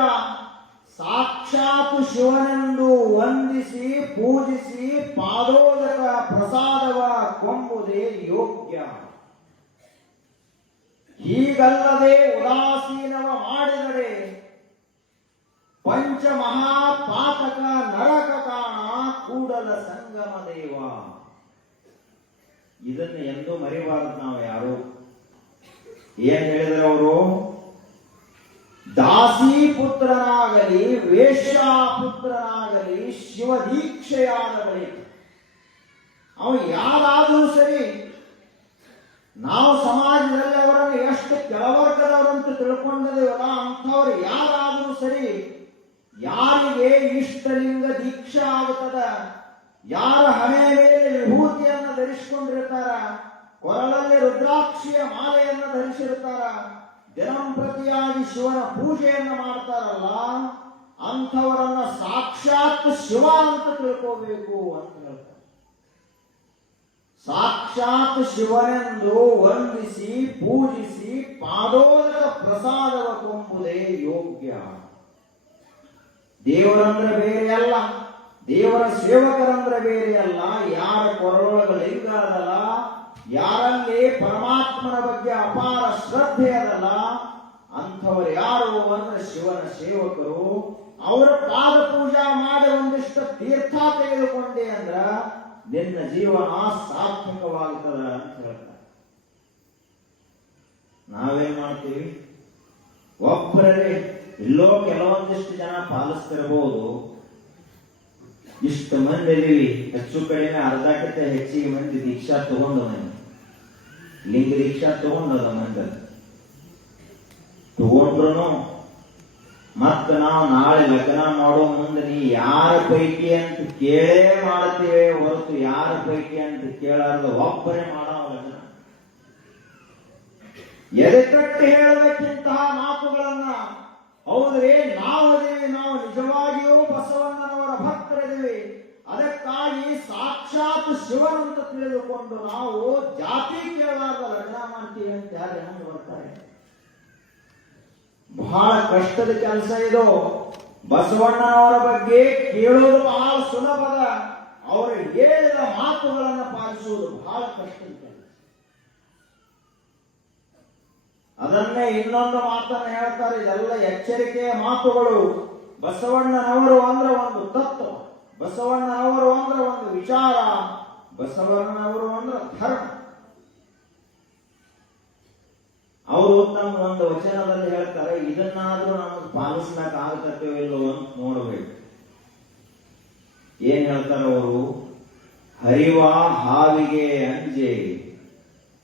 ಸಾಕ್ಷಾತ್ ಶಿವನೆಂದು ವಂದಿಸಿ ಪೂಜಿಸಿ ಪಾದೋದಕ ಪ್ರಸಾದವ ಕೊಂಬುದೇ ಯೋಗ್ಯ. ಹೀಗಲ್ಲದೆ ಉದಾಸೀನವ ಮಾಡಿದರೆ ಪಂಚಮಹಾಪಾತಕ ನರಕ ಕಾಣ ಕೂಡಲ ಸಂಗಮ ದೇವ. ಇದನ್ನು ಎಂದೂ ಮರಿಬಾರದು ನಾವು ಯಾರು. ಏನ್ ಹೇಳಿದ್ರು ಅವರು? ದಾಸಿ ಪುತ್ರನಾಗಲಿ ವೇಶ್ಯಾ ಪುತ್ರನಾಗಲಿ ಶಿವ ದೀಕ್ಷೆಯಾದ ಬಳಿಕ ಅವನು ಯಾರಾದರೂ ಸರಿ, ನಾವು ಸಮಾಜದಲ್ಲಿ ಅವರನ್ನು ಎಷ್ಟು ಕೆಳವರ್ಗದವರಂತ ತಿಳ್ಕೊಂಡಿದ್ದೇವಲ್ಲ, ಅಂಥವ್ರು ಯಾರಾದರೂ ಸರಿ, ಯಾರಿಗೆ ಇಷ್ಟಲಿಂಗ ದೀಕ್ಷೆ ಆಗುತ್ತದ, ಯಾರ ಹಣೆ ಮೇಲೆ ವಿಭೂತಿಯನ್ನು ಧರಿಸಿಕೊಂಡಿರ್ತಾರ, ಕೊರಳಲ್ಲಿ ರುದ್ರಾಕ್ಷಿಯ ಮಾಲೆಯನ್ನು ಧರಿಸಿರ್ತಾರ, ದಿನಂಪ್ರತಿಯಾಗಿ ಶಿವನ ಪೂಜೆಯನ್ನು ಮಾಡ್ತಾರಲ್ಲ, ಅಂಥವರನ್ನ ಸಾಕ್ಷಾತ್ ಶಿವ ಅಂತ ತಿಳ್ಕೋಬೇಕು ಅಂತ ಹೇಳ್ತಾರೆ. ಸಾಕ್ಷಾತ್ ಶಿವನೆಂದು ವಂದಿಸಿ ಪೂಜಿಸಿ ಪಾದೋದಕ ಪ್ರಸಾದವ ಕೊಂಬುದೇ ಯೋಗ್ಯ. ದೇವರಂದ್ರೆ ಬೇರೆ ಅಲ್ಲ, ದೇವರ ಸೇವಕರಂದ್ರೆ ಬೇರೆ ಅಲ್ಲ. ಯಾರ ಕೊರಳೊಳಗ ಲಿಂಗ ಅದಲ್ಲ, ಯಾರಲ್ಲಿ ಪರಮಾತ್ಮನ ಬಗ್ಗೆ ಅಪಾರ ಶ್ರದ್ಧೆ ಅದಲ್ಲ, ಅಂಥವರು ಯಾರು ಅಂದ್ರೆ ಶಿವನ ಸೇವಕರು. ಅವರ ಪಾದ ಪೂಜಾ ಮಾಡಿ ಒಂದಿಷ್ಟು ತೀರ್ಥ ತೆಗೆದುಕೊಂಡೆ ಅಂದ್ರ ನಿನ್ನ ಜೀವನ ಸಾರ್ಥಕವಾಗುತ್ತದೆ ಅಂತ ಹೇಳ್ತಾರೆ. ನಾವೇನ್ ಮಾಡ್ತೀವಿ? ಒಬ್ಬರೇ ಇಲ್ಲೋ ಕೆಲವೊಂದಿಷ್ಟು ಜನ ಪಾಲಿಸ್ತಿರಬಹುದು, ಇಷ್ಟು ಮಂದಿ ಇದೀವಿ, ಹೆಚ್ಚು ಕಡಿಮೆ ಅರ್ಧಕ್ಕಿಂತ ಹೆಚ್ಚಿಗೆ ಮಂದಿ ದೀಕ್ಷಾ ತಗೊಂಡವನ, ಲಿಂಗ ದೀಕ್ಷಾ ತಗೊಂಡದ ಮಂದಿ ತಗೊಂಡ್ರು. ಮತ್ತ ನಾವು ನಾಳೆ ಲಗ್ನ ಮಾಡೋ ಮುಂದೆ ನೀ ಯಾರ ಪೈಕಿ ಅಂತ ಕೇಳೇ ಮಾಡ್ತೀವಿ ಹೊರತು ಯಾರ ಪೈಕಿ ಅಂತ ಕೇಳಾರ್ದ ಒಬ್ಬರೇ ಮಾಡೋ ಲಗ್ನ. ಎದೆಕಟ್ಟಿ ಹೇಳಬೇಕಿಂತಹ ಮಾತುಗಳನ್ನ. ಹೌದ್ರಿ, ನಾವದೇವಿ, ನಾವು ನಿಜವಾಗಿಯೂ ಬಸವಣ್ಣನವರ ಭಕ್ತರಿದ್ದೀವಿ, ಅದಕ್ಕಾಗಿ ಸಾಕ್ಷಾತ್ ಶಿವನಂತ ತಿಳಿದುಕೊಂಡು ನಾವು ಜಾತಿ ಕೇಳಾರ್ದ ಲಗ್ನ ಮಾಡ್ತೀವಿ ಅಂತ ಯಾರು ಹೆಂಗ್ ಬರ್ತಾರೆ? ಬಹಳ ಕಷ್ಟದ ಕೆಲಸ ಇದು. ಬಸವಣ್ಣನವರ ಬಗ್ಗೆ ಕೇಳೋದು ಬಹಳ ಸುಲಭದ, ಅವರು ಹೇಳಿದ ಮಾತುಗಳನ್ನು ಪಾಲಿಸುವುದು ಬಹಳ ಕಷ್ಟದ ಕೆಲಸ. ಅದನ್ನೇ ಇನ್ನೊಂದು ಮಾತನ್ನು ಹೇಳ್ತಾರೆ, ಇದೆಲ್ಲ ಎಚ್ಚರಿಕೆಯ ಮಾತುಗಳು. ಬಸವಣ್ಣನವರು ಅಂದ್ರೆ ಒಂದು ತತ್ವ, ಬಸವಣ್ಣನವರು ಅಂದ್ರೆ ಒಂದು ವಿಚಾರ, ಬಸವಣ್ಣನವರು ಅಂದ್ರೆ ಧರ್ಮ. ಅವರು ತಮ್ಮ ಒಂದು ವಚನದಲ್ಲಿ ಹೇಳ್ತಾರೆ, ಇದನ್ನಾದ್ರೂ ನಮಗೆ ಪಾಲಿಸ್ಲಕ್ ಆಗತ್ತೋ ಇಲ್ಲೋ ಅಂತ ನೋಡಬೇಕು. ಏನ್ ಹೇಳ್ತಾರೆ ಅವರು? ಹರಿವ ಹಾವಿಗೆ ಅಂಜೆ,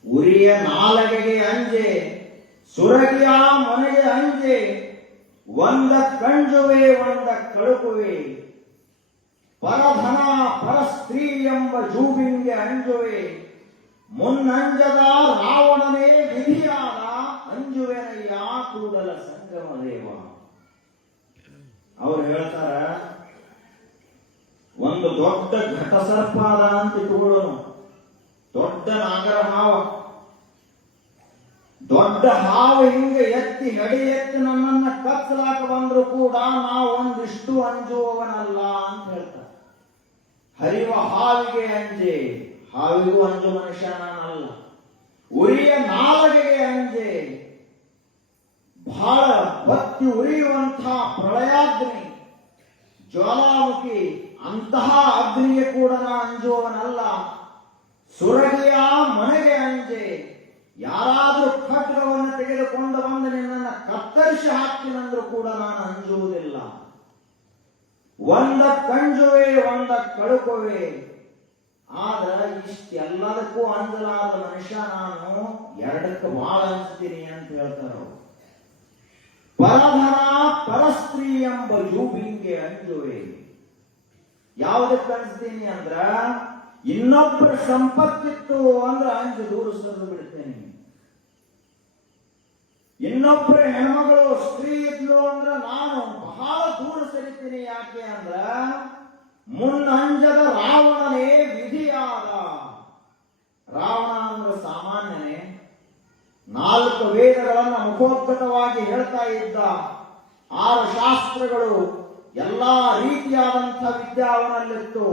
ಉರಿಯ ನಾಲಗೆಗೆ ಅಂಜೆ, ಸುರಗಿಯ ಮನೆಗೆ ಅಂಜೆ, ಒಂದ ಕಂಜುವೆ ಒಂದ ಕಳುಕುವೆ, ಪರಧನ ಪರಸ್ತ್ರೀ ಎಂಬ ಜೂಬಿಂಗೆ ಅಂಜುವೆ, ಮುನ್ನಂಜದ ರಾವಣನೇ ವಿಧಿಯಾದ ಅಂಜುವೆನಯ್ಯ ಕೂಡಲ ಸಂಗಮ ದೇವ. ಅವ್ರು ಹೇಳ್ತಾರ, ಒಂದು ದೊಡ್ಡ ಘಟಸರ್ಪಾದ ಅಂತ ಇಟ್ಟುಕೊಳ್ಳೋನು, ದೊಡ್ಡ ನಾಗರ ಹಾವ, ದೊಡ್ಡ ಹಾವು ಹಿಂಗೆ ಎತ್ತಿ ನಡಿ ಎತ್ತಿ ನನ್ನನ್ನ ಕತ್ತಲಾಕ ಬಂದ್ರು ಕೂಡ ನಾವು ಒಂದಿಷ್ಟು ಅಂಜುವವನಲ್ಲ ಅಂತ ಹೇಳ್ತಾರೆ. ಹರಿವ ಹಾವಿಗೆ ಅಂಜೆ, ಹಾವಿಗೂ ಅಂಜು ಮನುಷ್ಯ ನಾನಲ್ಲ. ಉರಿಯ ನಾಲಗೆಗೆ ಅಂಜೆ, ಬಹಳ ಹೊತ್ತಿ ಉರಿಯುವಂತಹ ಪ್ರಳಯಾಗ್ನಿ, ಜ್ವಾಲಾಮುಖಿ, ಅಂತಹ ಅಗ್ನಿಗೆ ಕೂಡ ನಾ ಅಂಜುವವನಲ್ಲ. ಸುರಗಿಯ ಮನೆಗೆ ಅಂಜೆ, ಯಾರಾದ್ರೂ ಖಡ್ಗವನ್ನು ತೆಗೆದುಕೊಂಡು ಬಂದು ನಿನ್ನನ್ನು ಕತ್ತರಿಸಿ ಹಾಕ್ತೀನಂದ್ರೂ ಕೂಡ ನಾನು ಅಂಜುವುದಿಲ್ಲ. ಒಂದ ಕಂಜುವೆ ಒಂದ ಕಳುಕುವೆ, ಆದ್ರೆ ಇಷ್ಟೆಲ್ಲದಕ್ಕೂ ಅಂಜಲಾದ ಮನುಷ್ಯ ನಾನು ಎರಡಕ್ಕೆ ಬಹಳ ಅಂಜ್ತೀನಿ ಅಂತ ಹೇಳ್ತಾರ. ಪರಧನ ಪರಸ್ತ್ರೀ ಎಂಬ ಜೂಬಿಂಗೆ ಅಂಜುವೆ. ಯಾವುದಕ್ಕೆ ಅಂಜ್ತೀನಿ ಅಂದ್ರ, ಇನ್ನೊಬ್ಬರ ಸಂಪತ್ತಿತ್ತು ಅಂದ್ರೆ ಅಂಜು ದೂರ ಸರಿದು ಬಿಡ್ತೇನೆ. ಇನ್ನೊಬ್ಬರ ಹೆಣ್ಮಗಳು ಸ್ತ್ರೀ ಇದ್ಲು ಅಂದ್ರೆ ನಾನು ಬಹಳ ದೂರ ಸರಿತೀನಿ. ಯಾಕೆ ಅಂದ್ರ ಮುನ್ನಂಜದ ರಾವಣನೇ ವಿಧಿಯಾದ. ರಾವಣ ಅಂದ್ರೆ ಸಾಮಾನ್ಯನೇ, 4 ವೇದಗಳನ್ನ ಮುಖೋದ್ಗತವಾಗಿ ಹೇಳ್ತಾ ಇದ್ದ, 6 ಶಾಸ್ತ್ರಗಳು ಎಲ್ಲಾ ರೀತಿಯಾದಂಥ ವಿದ್ಯೆ ಅವನಲ್ಲಿತ್ತು.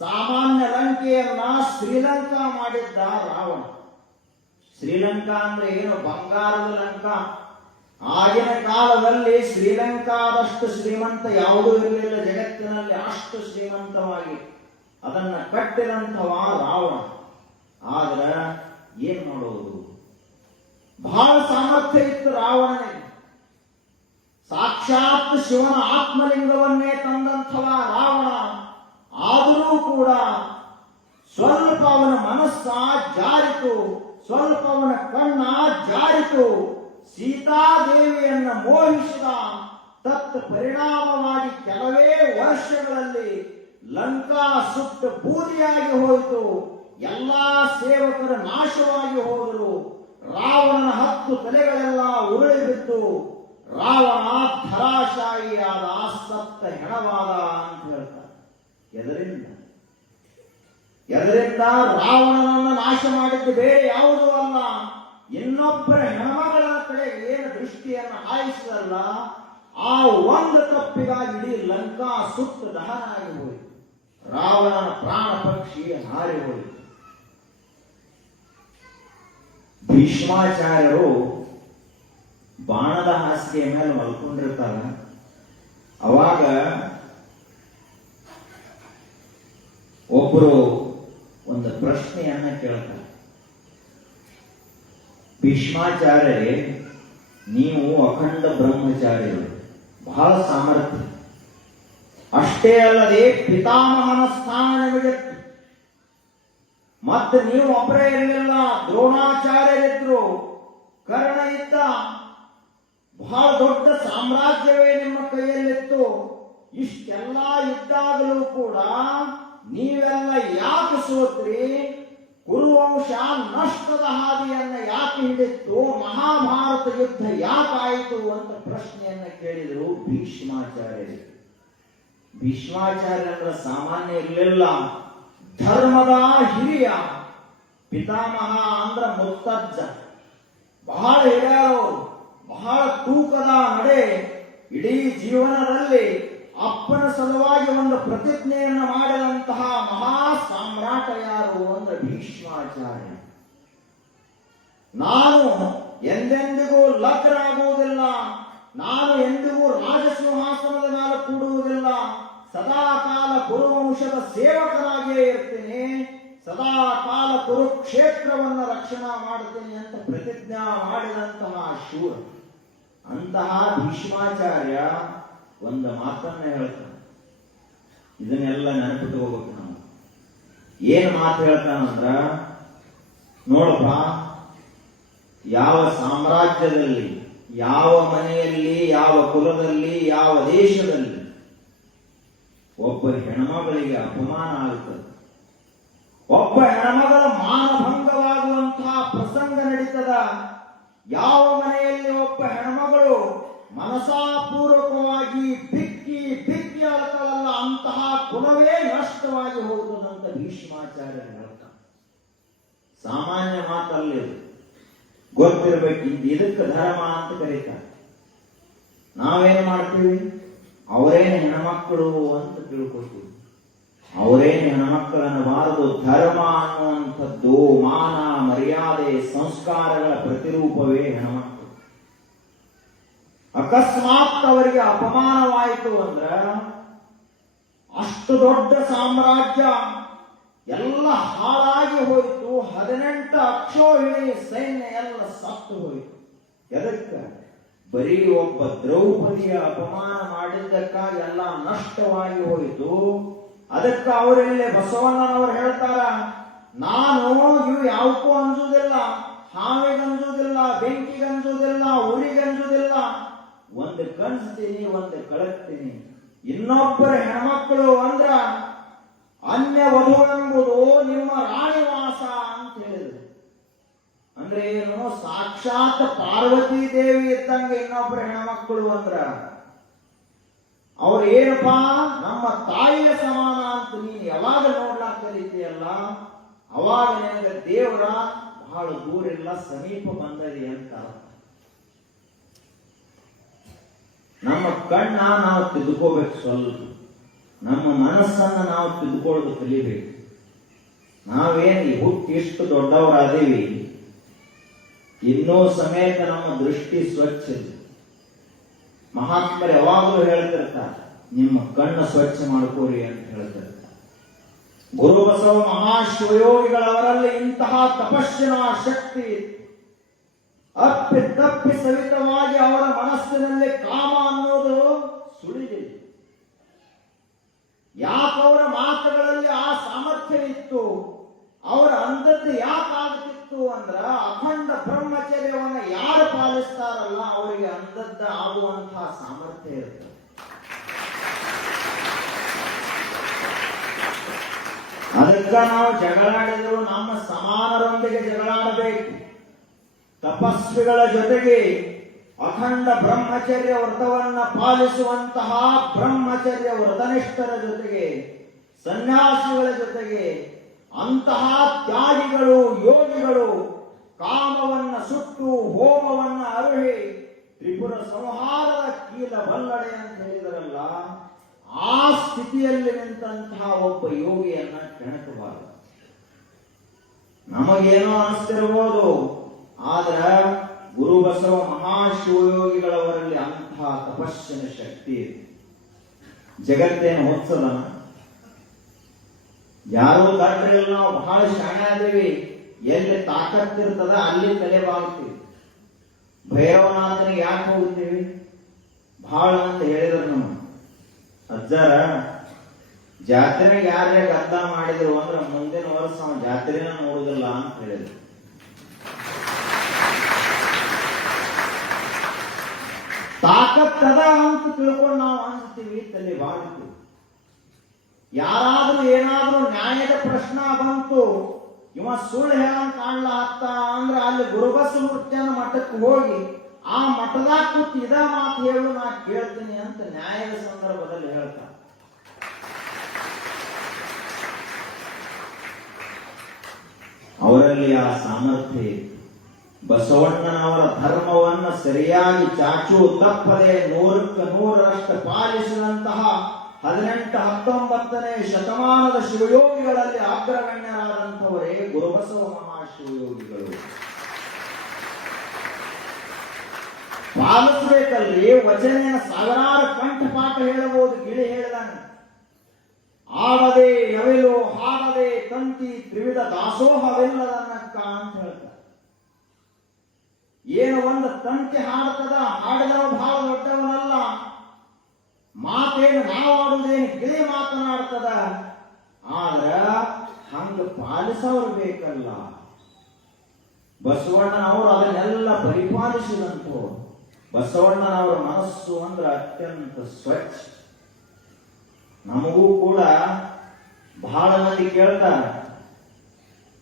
ಸಾಮಾನ್ಯ ಲಂಕೆಯನ್ನ ಶ್ರೀಲಂಕಾ ಮಾಡಿದ್ದ ರಾವಣ. ಶ್ರೀಲಂಕಾ ಅಂದ್ರೆ ಏನು? ಬಂಗಾರದ ಲಂಕಾ. ಆಗಿನ ಕಾಲದಲ್ಲಿ ಶ್ರೀಲಂಕಾದಷ್ಟು ಶ್ರೀಮಂತ ಯಾವುದೂ ಇರಲಿಲ್ಲ ಜಗತ್ತಿನಲ್ಲಿ. ಅಷ್ಟು ಶ್ರೀಮಂತವಾಗಿ ಅದನ್ನ ಕಟ್ಟಿದಂಥವ ರಾವಣ. ಆದ್ರೆ ಏನ್ ಮಾಡೋದು? ಬಹಳ ಸಾಮರ್ಥ್ಯ ಇತ್ತು ರಾವಣನಿಗೆ. ಸಾಕ್ಷಾತ್ ಶಿವನ ಆತ್ಮಲಿಂಗವನ್ನೇ ತಂದಂಥವ ರಾವಣ. ಆದರೂ ಕೂಡ ಸ್ವಲ್ಪ ಅವನ ಮನಸ್ಸ ಜಾರಿತು, ಸ್ವಲ್ಪ ಅವನ ಕಣ್ಣ ಜಾರಿತು. ಸೀತಾದೇವಿಯನ್ನ ಮೋಹಿಸಿದ. ತತ್ ಪರಿಣಾಮವಾಗಿ ಕೆಲವೇ ವರ್ಷಗಳಲ್ಲಿ ಲಂಕಾ ಸುಟ್ಟು ಬೂದಿಯಾಗಿ ಹೋಯಿತು. ಎಲ್ಲಾ ಸೇವಕರು ನಾಶವಾಗಿ ಹೋದರು. ರಾವಣನ 10 ತಲೆಗಳೆಲ್ಲ ಉರುಳಿ ಬಿತ್ತು. ರಾವಣ ಧರಾಶಾಯಿಯಾದ, ಸತ್ತ ಹೆಣವಾದ ಅಂತ ಹೇಳ್ತಾರೆ. ಎದರಿಂದ ರಾವಣನನ್ನು ನಾಶ ಮಾಡಿದ್ದು ಬೇರೆ ಯಾವುದೂ ಅಲ್ಲ, ಇನ್ನೊಬ್ಬರ ಹೆಣ್ಮಗಳ ಕಡೆ ಏನು ದೃಷ್ಟಿಯನ್ನು ಹಾಯಿಸಿದಲ್ಲ, ಆ ಒಂದು ತಪ್ಪಿಗಾಗಿ ಇಡೀ ಲಂಕಾ ಸುತ್ತ ದಹನ ಆಗಿ ಹೋಯಿತು. ರಾವಣನ ಪ್ರಾಣ ಪಕ್ಷಿ ಹಾರಿ ಹೋಯಿತು. ಭೀಷ್ಮಾಚಾರ್ಯರು ಬಾಣದ ಹಾಸಿಗೆ ಮೇಲೆ ಮಲ್ಕೊಂಡಿರ್ತಾರೆ. ಅವಾಗ ಒಬ್ಬರು ಒಂದು ಪ್ರಶ್ನೆಯನ್ನ ಕೇಳ್ತಾರೆ. ಭೀಷ್ಮಾಚಾರ್ಯರೇ, ನೀವು ಅಖಂಡ ಬ್ರಹ್ಮಚಾರ್ಯರು, ಬಹಳ ಸಾಮರ್ಥ್ಯ. ಅಷ್ಟೇ ಅಲ್ಲದೆ ಪಿತಾಮಹನ ಸ್ಥಾನ ನಿಮಗೆ. ಮತ್ತೆ ನೀವು ಒಬ್ಬರೇ ಇರಲಿಲ್ಲ, ದ್ರೋಣಾಚಾರ್ಯರಿದ್ರು, ಕರ್ಣ ಇದ್ದ. ಬಹಳ ದೊಡ್ಡ ಸಾಮ್ರಾಜ್ಯವೇ ನಿಮ್ಮ ಕೈಯಲ್ಲಿತ್ತು. ಇಷ್ಟೆಲ್ಲ ಇದ್ದಾಗಲೂ ಕೂಡ ನೀವೆಲ್ಲ ಯಾಕೆ ಸೋತ್ರಿ? ಕುರುವಂಶ ನಷ್ಟದ ಹಾದಿಯನ್ನ ಯಾಕೆ ಹಿಡಿತ್ತು? ಮಹಾಭಾರತ ಯುದ್ಧ ಯಾಕಾಯಿತು ಅಂತ ಪ್ರಶ್ನೆಯನ್ನ ಕೇಳಿದರು ಭೀಷ್ಮಾಚಾರ್ಯರು. ಭೀಷ್ಮಾಚಾರ್ಯರ ಸಾಮಾನ್ಯ ಇರಲಿಲ್ಲ, ಧರ್ಮದ ಹಿರಿಯ. ಪಿತಾಮಹ ಅಂದ್ರ ಮುತ್ತಜ್ಜ. ಬಹಳ ಹಿರಿಯರು, ಬಹಳ ತೂಕದ ನಡೆ. ಇಡೀ ಜೀವನದಲ್ಲಿ ಅಪ್ಪನ ಸಲುವಾಗಿ ಒಂದು ಪ್ರತಿಜ್ಞೆಯನ್ನು ಮಾಡಿದಂತಹ ಮಹಾ ಸಾಮ್ರಾಟ ಯಾರು ಅಂದ್ರೆ ಭೀಷ್ಮಾಚಾರ್ಯ. ನಾನು ಎಂದೆಂದಿಗೂ ಲಗ್ನಾಗುವುದಿಲ್ಲ, ನಾನು ಎಂದಿಗೂ ರಾಜಸಿಂಹಾಸನದ ಮೇಲೆ ಕೂಡುವುದಿಲ್ಲ, ಸದಾ ಕಾಲ ಕುರುವಂಶದ ಸೇವಕನಾಗಿಯೇ ಇರ್ತೀನಿ, ಸದಾ ಕಾಲ ಕುರುಕ್ಷೇತ್ರವನ್ನು ರಕ್ಷಣಾ ಮಾಡುತ್ತೇನೆ ಅಂತ ಪ್ರತಿಜ್ಞಾ ಮಾಡಿದಂತಹ ಶೂರ. ಅಂತಹ ಭೀಷ್ಮಾಚಾರ್ಯ ಒಂದು ಮಾತನ್ನ ಹೇಳ್ತಾನೆ. ಇದನ್ನೆಲ್ಲ ನೆನಪಿಟ್ಟುಕೋಬೇಕು ನಾವು. ಏನ್ ಮಾತು ಹೇಳ್ತಾನಂದ್ರ, ನೋಡಪ್ಪ, ಯಾವ ಸಾಮ್ರಾಜ್ಯದಲ್ಲಿ, ಯಾವ ಮನೆಯಲ್ಲಿ, ಯಾವ ಕುಲದಲ್ಲಿ, ಯಾವ ದೇಶದಲ್ಲಿ ಒಬ್ಬ ಹೆಣ್ಮಗಳಿಗೆ ಅಪಮಾನ ಆಗುತ್ತದೆ, ಒಬ್ಬ ಹೆಣ್ಮಗಳ ಮಾನಭಂಗವಾಗುವಂತಹ ಪ್ರಸಂಗ ನಡೀತದ, ಯಾವ ಮನೆಯಲ್ಲಿ ಒಬ್ಬ ಹೆಣ್ಮಗಳು ಮನಸಾಪೂರ್ವಕವಾಗಿ ಬಿಕ್ಕಿ ಬಿಕ್ಕಿ ಅಳ್ತಾಳಲ್ಲ, ಅಂತಹ ಕುಲವೇ ನಷ್ಟವಾಗಿ ಹೋಗುವುದಂತ ಭೀಷ್ಮಾಚಾರ್ಯ ಹೇಳ್ತಾನೆ. ಸಾಮಾನ್ಯ ಮಾತಲ್ಲಿ ಗೊತ್ತಿರಬೇಕು. ಇದಕ್ಕೆ ಧರ್ಮ ಅಂತ ಕರೀತಾರೆ. ನಾವೇನ್ ಮಾಡ್ತೀವಿ? ಅವರೇನು ಹೆಣ್ಮಕ್ಕಳು ಅಂತ ತಿಳ್ಕೊತೀವಿ. ಅವರೇನು ಹೆಣ್ಮಕ್ಕಳು ಅನ್ನಬಾರದು. ಧರ್ಮ ಅನ್ನುವಂಥದ್ದು ಮಾನ, ಮರ್ಯಾದೆ, ಸಂಸ್ಕಾರಗಳ ಪ್ರತಿರೂಪವೇ ಹೆಣ್ಮಕ್ಕಳು. ಅಕಸ್ಮಾತ್ ಅವರಿಗೆ ಅಪಮಾನವಾಯಿತು ಅಂದ್ರ ಅಷ್ಟು ದೊಡ್ಡ ಸಾಮ್ರಾಜ್ಯ ಎಲ್ಲ ಹಾಳಾಗಿ ಹೋಯಿತು. 18 ಅಕ್ಷೋಹಿಣಿ ಸೈನ್ಯ ಎಲ್ಲ ಸತ್ತು ಹೋಯಿತು. ಎದಕ್ಕೆ? ಬರೀ ಒಬ್ಬ ದ್ರೌಪದಿಯ ಅಪಮಾನ ಮಾಡಿದ್ದಕ್ಕಾಗಿ ಎಲ್ಲ ನಷ್ಟವಾಗಿ ಹೋಯಿತು. ಅದಕ್ಕೆ ಅವರಲ್ಲಿ ಬಸವಣ್ಣನವರು ಹೇಳ್ತಾರ, ನಾನು ಇವು ಯಾವಕ್ಕೂ ಅಂಜುವುದಿಲ್ಲ, ಹಾವಿಗಂಜುವುದಿಲ್ಲ, ಬೆಂಕಿಗಂಜುವುದಿಲ್ಲ, ಉರಿಗಂಜುವುದಿಲ್ಲ. ಒಂದು ಕನ್ಸ್ತೀನಿ, ಒಂದು ಕಳಕ್ತೀನಿ. ಇನ್ನೊಬ್ಬರ ಹೆಣ್ಮಕ್ಕಳು ಅಂದ್ರ ಅನ್ಯ ವಧು ಎಂಬುದು ನಿಮ್ಮ ರಾಣಿವಾಸ ಅಂತ ಹೇಳಿದ್ರು. ಅಂದ್ರೆ ಏನು? ಸಾಕ್ಷಾತ್ ಪಾರ್ವತಿ ದೇವಿ ಇದ್ದಂಗೆ ಇನ್ನೊಬ್ಬರ ಹೆಣ್ಮಕ್ಕಳು ಅಂದ್ರ ಅವ್ರು ಏನಪ್ಪಾ, ನಮ್ಮ ತಾಯಿಯ ಸಮಾನ ಅಂತ ನೀನು ಯಾವಾಗ ನೋಡ್ಲಾಕ್ ಕಲಿತೀಯಲ್ಲ, ಅವಾಗ ನಿನಗೆ ದೇವರ ಬಹಳ ದೂರ ಇಲ್ಲ, ಸಮೀಪ ಬಂದದಿ ಅಂತ. ನಮ್ಮ ಕಣ್ಣ ನಾವು ತಿದ್ದುಕೋಬೇಕು, ಸ್ವಲ್ಪ ನಮ್ಮ ಮನಸ್ಸನ್ನ ನಾವು ತಿದ್ದುಕೊಳ್ಳೋದು ಕಲಿಬೇಕು. ನಾವೇನು ಹುಟ್ಟಿ ಇಷ್ಟು ದೊಡ್ಡವರಾದೇವಿ, ಇನ್ನೂ ಸಮೇತ ನಮ್ಮ ದೃಷ್ಟಿ ಸ್ವಚ್ಛ ಇದೆ. ಮಹಾತ್ಮರು ಯಾವಾಗಲೂ ಹೇಳ್ತಿರ್ತಾರೆ, ನಿಮ್ಮ ಕಣ್ಣು ಸ್ವಚ್ಛ ಮಾಡ್ಕೋರಿ ಅಂತ ಹೇಳ್ತಿರ್ತಾರೆ. ಗುರು ಬಸವ ಮಹಾಶಿವಯೋಗಿಗಳವರಲ್ಲಿ ಇಂತಹ ತಪಸ್ಸಿನ ಶಕ್ತಿ ಅಪ್ಪಿತಪ್ಪಿ ಸವಿತವಾಗಿ ಅವರ ಮನಸ್ಸಿನಲ್ಲಿ ಕಾಮ ಅನ್ನೋದು ಸುಳಿದಿದೆ. ಯಾಕೆ ಅವರ ಮಾತುಗಳಲ್ಲಿ ಆ ಸಾಮರ್ಥ್ಯ ಇತ್ತು, ಅವರ ಅಂದದ್ದು ಯಾಕಾಗುತ್ತಿತ್ತು ಅಂದ್ರ, ಅಖಂಡ ಬ್ರಹ್ಮಚರ್ಯವನ್ನು ಯಾರು ಪಾಲಿಸ್ತಾರಲ್ಲ ಅವರಿಗೆ ಅಂದದ್ದ ಆಗುವಂತಹ ಸಾಮರ್ಥ್ಯ ಇರುತ್ತೆ. ಅದಕ್ಕ ನಾವು ಜಗಳಾಡಿದ್ರು ನಮ್ಮ ಸಮಾನರೊಂದಿಗೆ ಜಗಳಾಡಬೇಕು. ತಪಸ್ವಿಗಳ ಜೊತೆಗೆ ಅಖಂಡ ಬ್ರಹ್ಮಚರ್ಯ ವ್ರತವನ್ನ ಪಾಲಿಸುವಂತಹ ಬ್ರಹ್ಮಚರ್ಯ ವ್ರತನಿಷ್ಠರ ಜೊತೆಗೆ, ಸನ್ಯಾಸಿಗಳ ಜೊತೆಗೆ, ಅಂತಹ ತ್ಯಾಗಿಗಳು, ಯೋಗಿಗಳು ಕಾಮವನ್ನ ಸುಟ್ಟು ಹೋಮವನ್ನ ಅರುಹಿ ತ್ರಿಪುರ ಸಂಹಾರದ ಕೀಲ ಬಲ್ಲಡೆ ಅಂತ ಹೇಳಿದರಲ್ಲ, ಆ ಸ್ಥಿತಿಯಲ್ಲಿ ನಿಂತಹ ಒಬ್ಬ ಯೋಗಿಯನ್ನ ಕೆಣಕಬಾರದು. ನಮಗೇನೋ ಅನಿಸ್ತಿರ್ಬೋದು, ಆದ್ರ ಗುರು ಬಸವ ಮಹಾಶಿವಯೋಗಿಗಳವರಲ್ಲಿ ಅಂತಹ ತಪಸ್ಸಿನ ಶಕ್ತಿ ಇದೆ. ಜಗತ್ತೇನು ಹೊತ್ಸದ, ಯಾರೋ ದಾಟ್ರಿಯಲ್ಲಿ ನಾವು ಬಹಳ ಶಾಣಾದೇವಿ, ಎಲ್ಲಿ ತಾಕತ್ತಿರ್ತದ ಅಲ್ಲಿ ತಲೆ ಬಾಗ್ತೀವಿ. ಭೈರವನಾಥನಿಗೆ ಯಾಕೆ ಹೋಗುತ್ತೀವಿ ಬಹಳ ಅಂತ ಹೇಳಿದ್ರು ನಮ್ಮ ಅಜ್ಜಾರ. ಜಾತ್ರೆಗೆ ಯಾರ್ಯಾರ ಗದ್ದ ಮಾಡಿದ್ರು ಅಂದ್ರೆ ಮುಂದಿನ ವರ್ಷ ಅವನ ಜಾತ್ರೆನ ನೋಡುದಿಲ್ಲ ಅಂತ ಹೇಳಿದ್ರು. ತಾಕತ್ತದ ಅಂತ ತಿಳ್ಕೊಂಡು ನಾವು ಅನ್ಸ್ತೀವಿ, ತಲೆ ಬಾಳ್ತೀವಿ. ಯಾರಾದ್ರೂ ಏನಾದ್ರೂ ನ್ಯಾಯದ ಪ್ರಶ್ನೆ ಬಂತು, ಇವ ಸುಳ್ಳು ಹೇಳಂಗ್ ಕಾಣ್ಲ ಹತ್ತ ಅಂದ್ರೆ ಅಲ್ಲಿ ಗುರುಬಸವಮೂರ್ತಿಯ ಮಠಕ್ಕೆ ಹೋಗಿ ಆ ಮಠದಾಗ ಕೂತು ಇದ ಮಾತು ಹೇಳು ನಾ ಕೇಳ್ತೀನಿ ಅಂತ ನ್ಯಾಯದ ಸಂದರ್ಭದಲ್ಲಿ ಹೇಳ್ತಾನೆ. ಅವರಲ್ಲಿ ಆ ಸಾಮರ್ಥ್ಯ ಇತ್ತು. ಬಸವಣ್ಣನವರ ಧರ್ಮವನ್ನ ಸರಿಯಾಗಿ ಚಾಚು ತಪ್ಪದೆ 100% ಪಾಲಿಸಿದಂತಹ 18-19ನೇ ಶತಮಾನದ ಶಿವಯೋಗಿಗಳಲ್ಲಿ ಅಗ್ರಗಣ್ಯರಾದಂಥವರೇ ಗುರುಬಸವ ಮಹಾಶಿವಯೋಗಿಗಳು. ಪಾಲಿಸಬೇಕಲ್ಲಿ ವಚನೆಯ ಸಾವಿರಾರು ಕಂಠಪಾಠ ಹೇಳಬಹುದು. ಗಿಳಿ ಹೇಳಿದಾನೆ, ಆಡದೆ ನವಿಲು ಹಾಡದೆ ತಂತಿ ತ್ರಿವಿಧ ದಾಸೋಹವೆಲ್ಲದನ್ನಕ್ಕ ಅಂತ ಹೇಳ್ತಾರೆ. ಏನು ಒಂದು ತಂತಿ ಹಾಡ್ತದ, ಹಾಡಿದವ ಬಹಳ ದೊಡ್ಡವನಲ್ಲ. ಮಾತೇನು ನಾವು ಆಡುವುದೇನು ಗಿಳಿ ಮಾತನಾಡ್ತದ, ಆದ್ರ ಹಂಗ ಪಾಲಿಸೋರು ಬೇಕಲ್ಲ. ಬಸವಣ್ಣನವರು ಅದನ್ನೆಲ್ಲ ಪರಿಪಾಲಿಸಿದಂಥವ್ರು. ಬಸವಣ್ಣನವರ ಮನಸ್ಸು ಅಂದ್ರೆ ಅತ್ಯಂತ ಸ್ವಚ್ಛ. ನಮಗೂ ಕೂಡ ಬಹಳ ಮಂದಿ ಕೇಳ್ತಾರೆ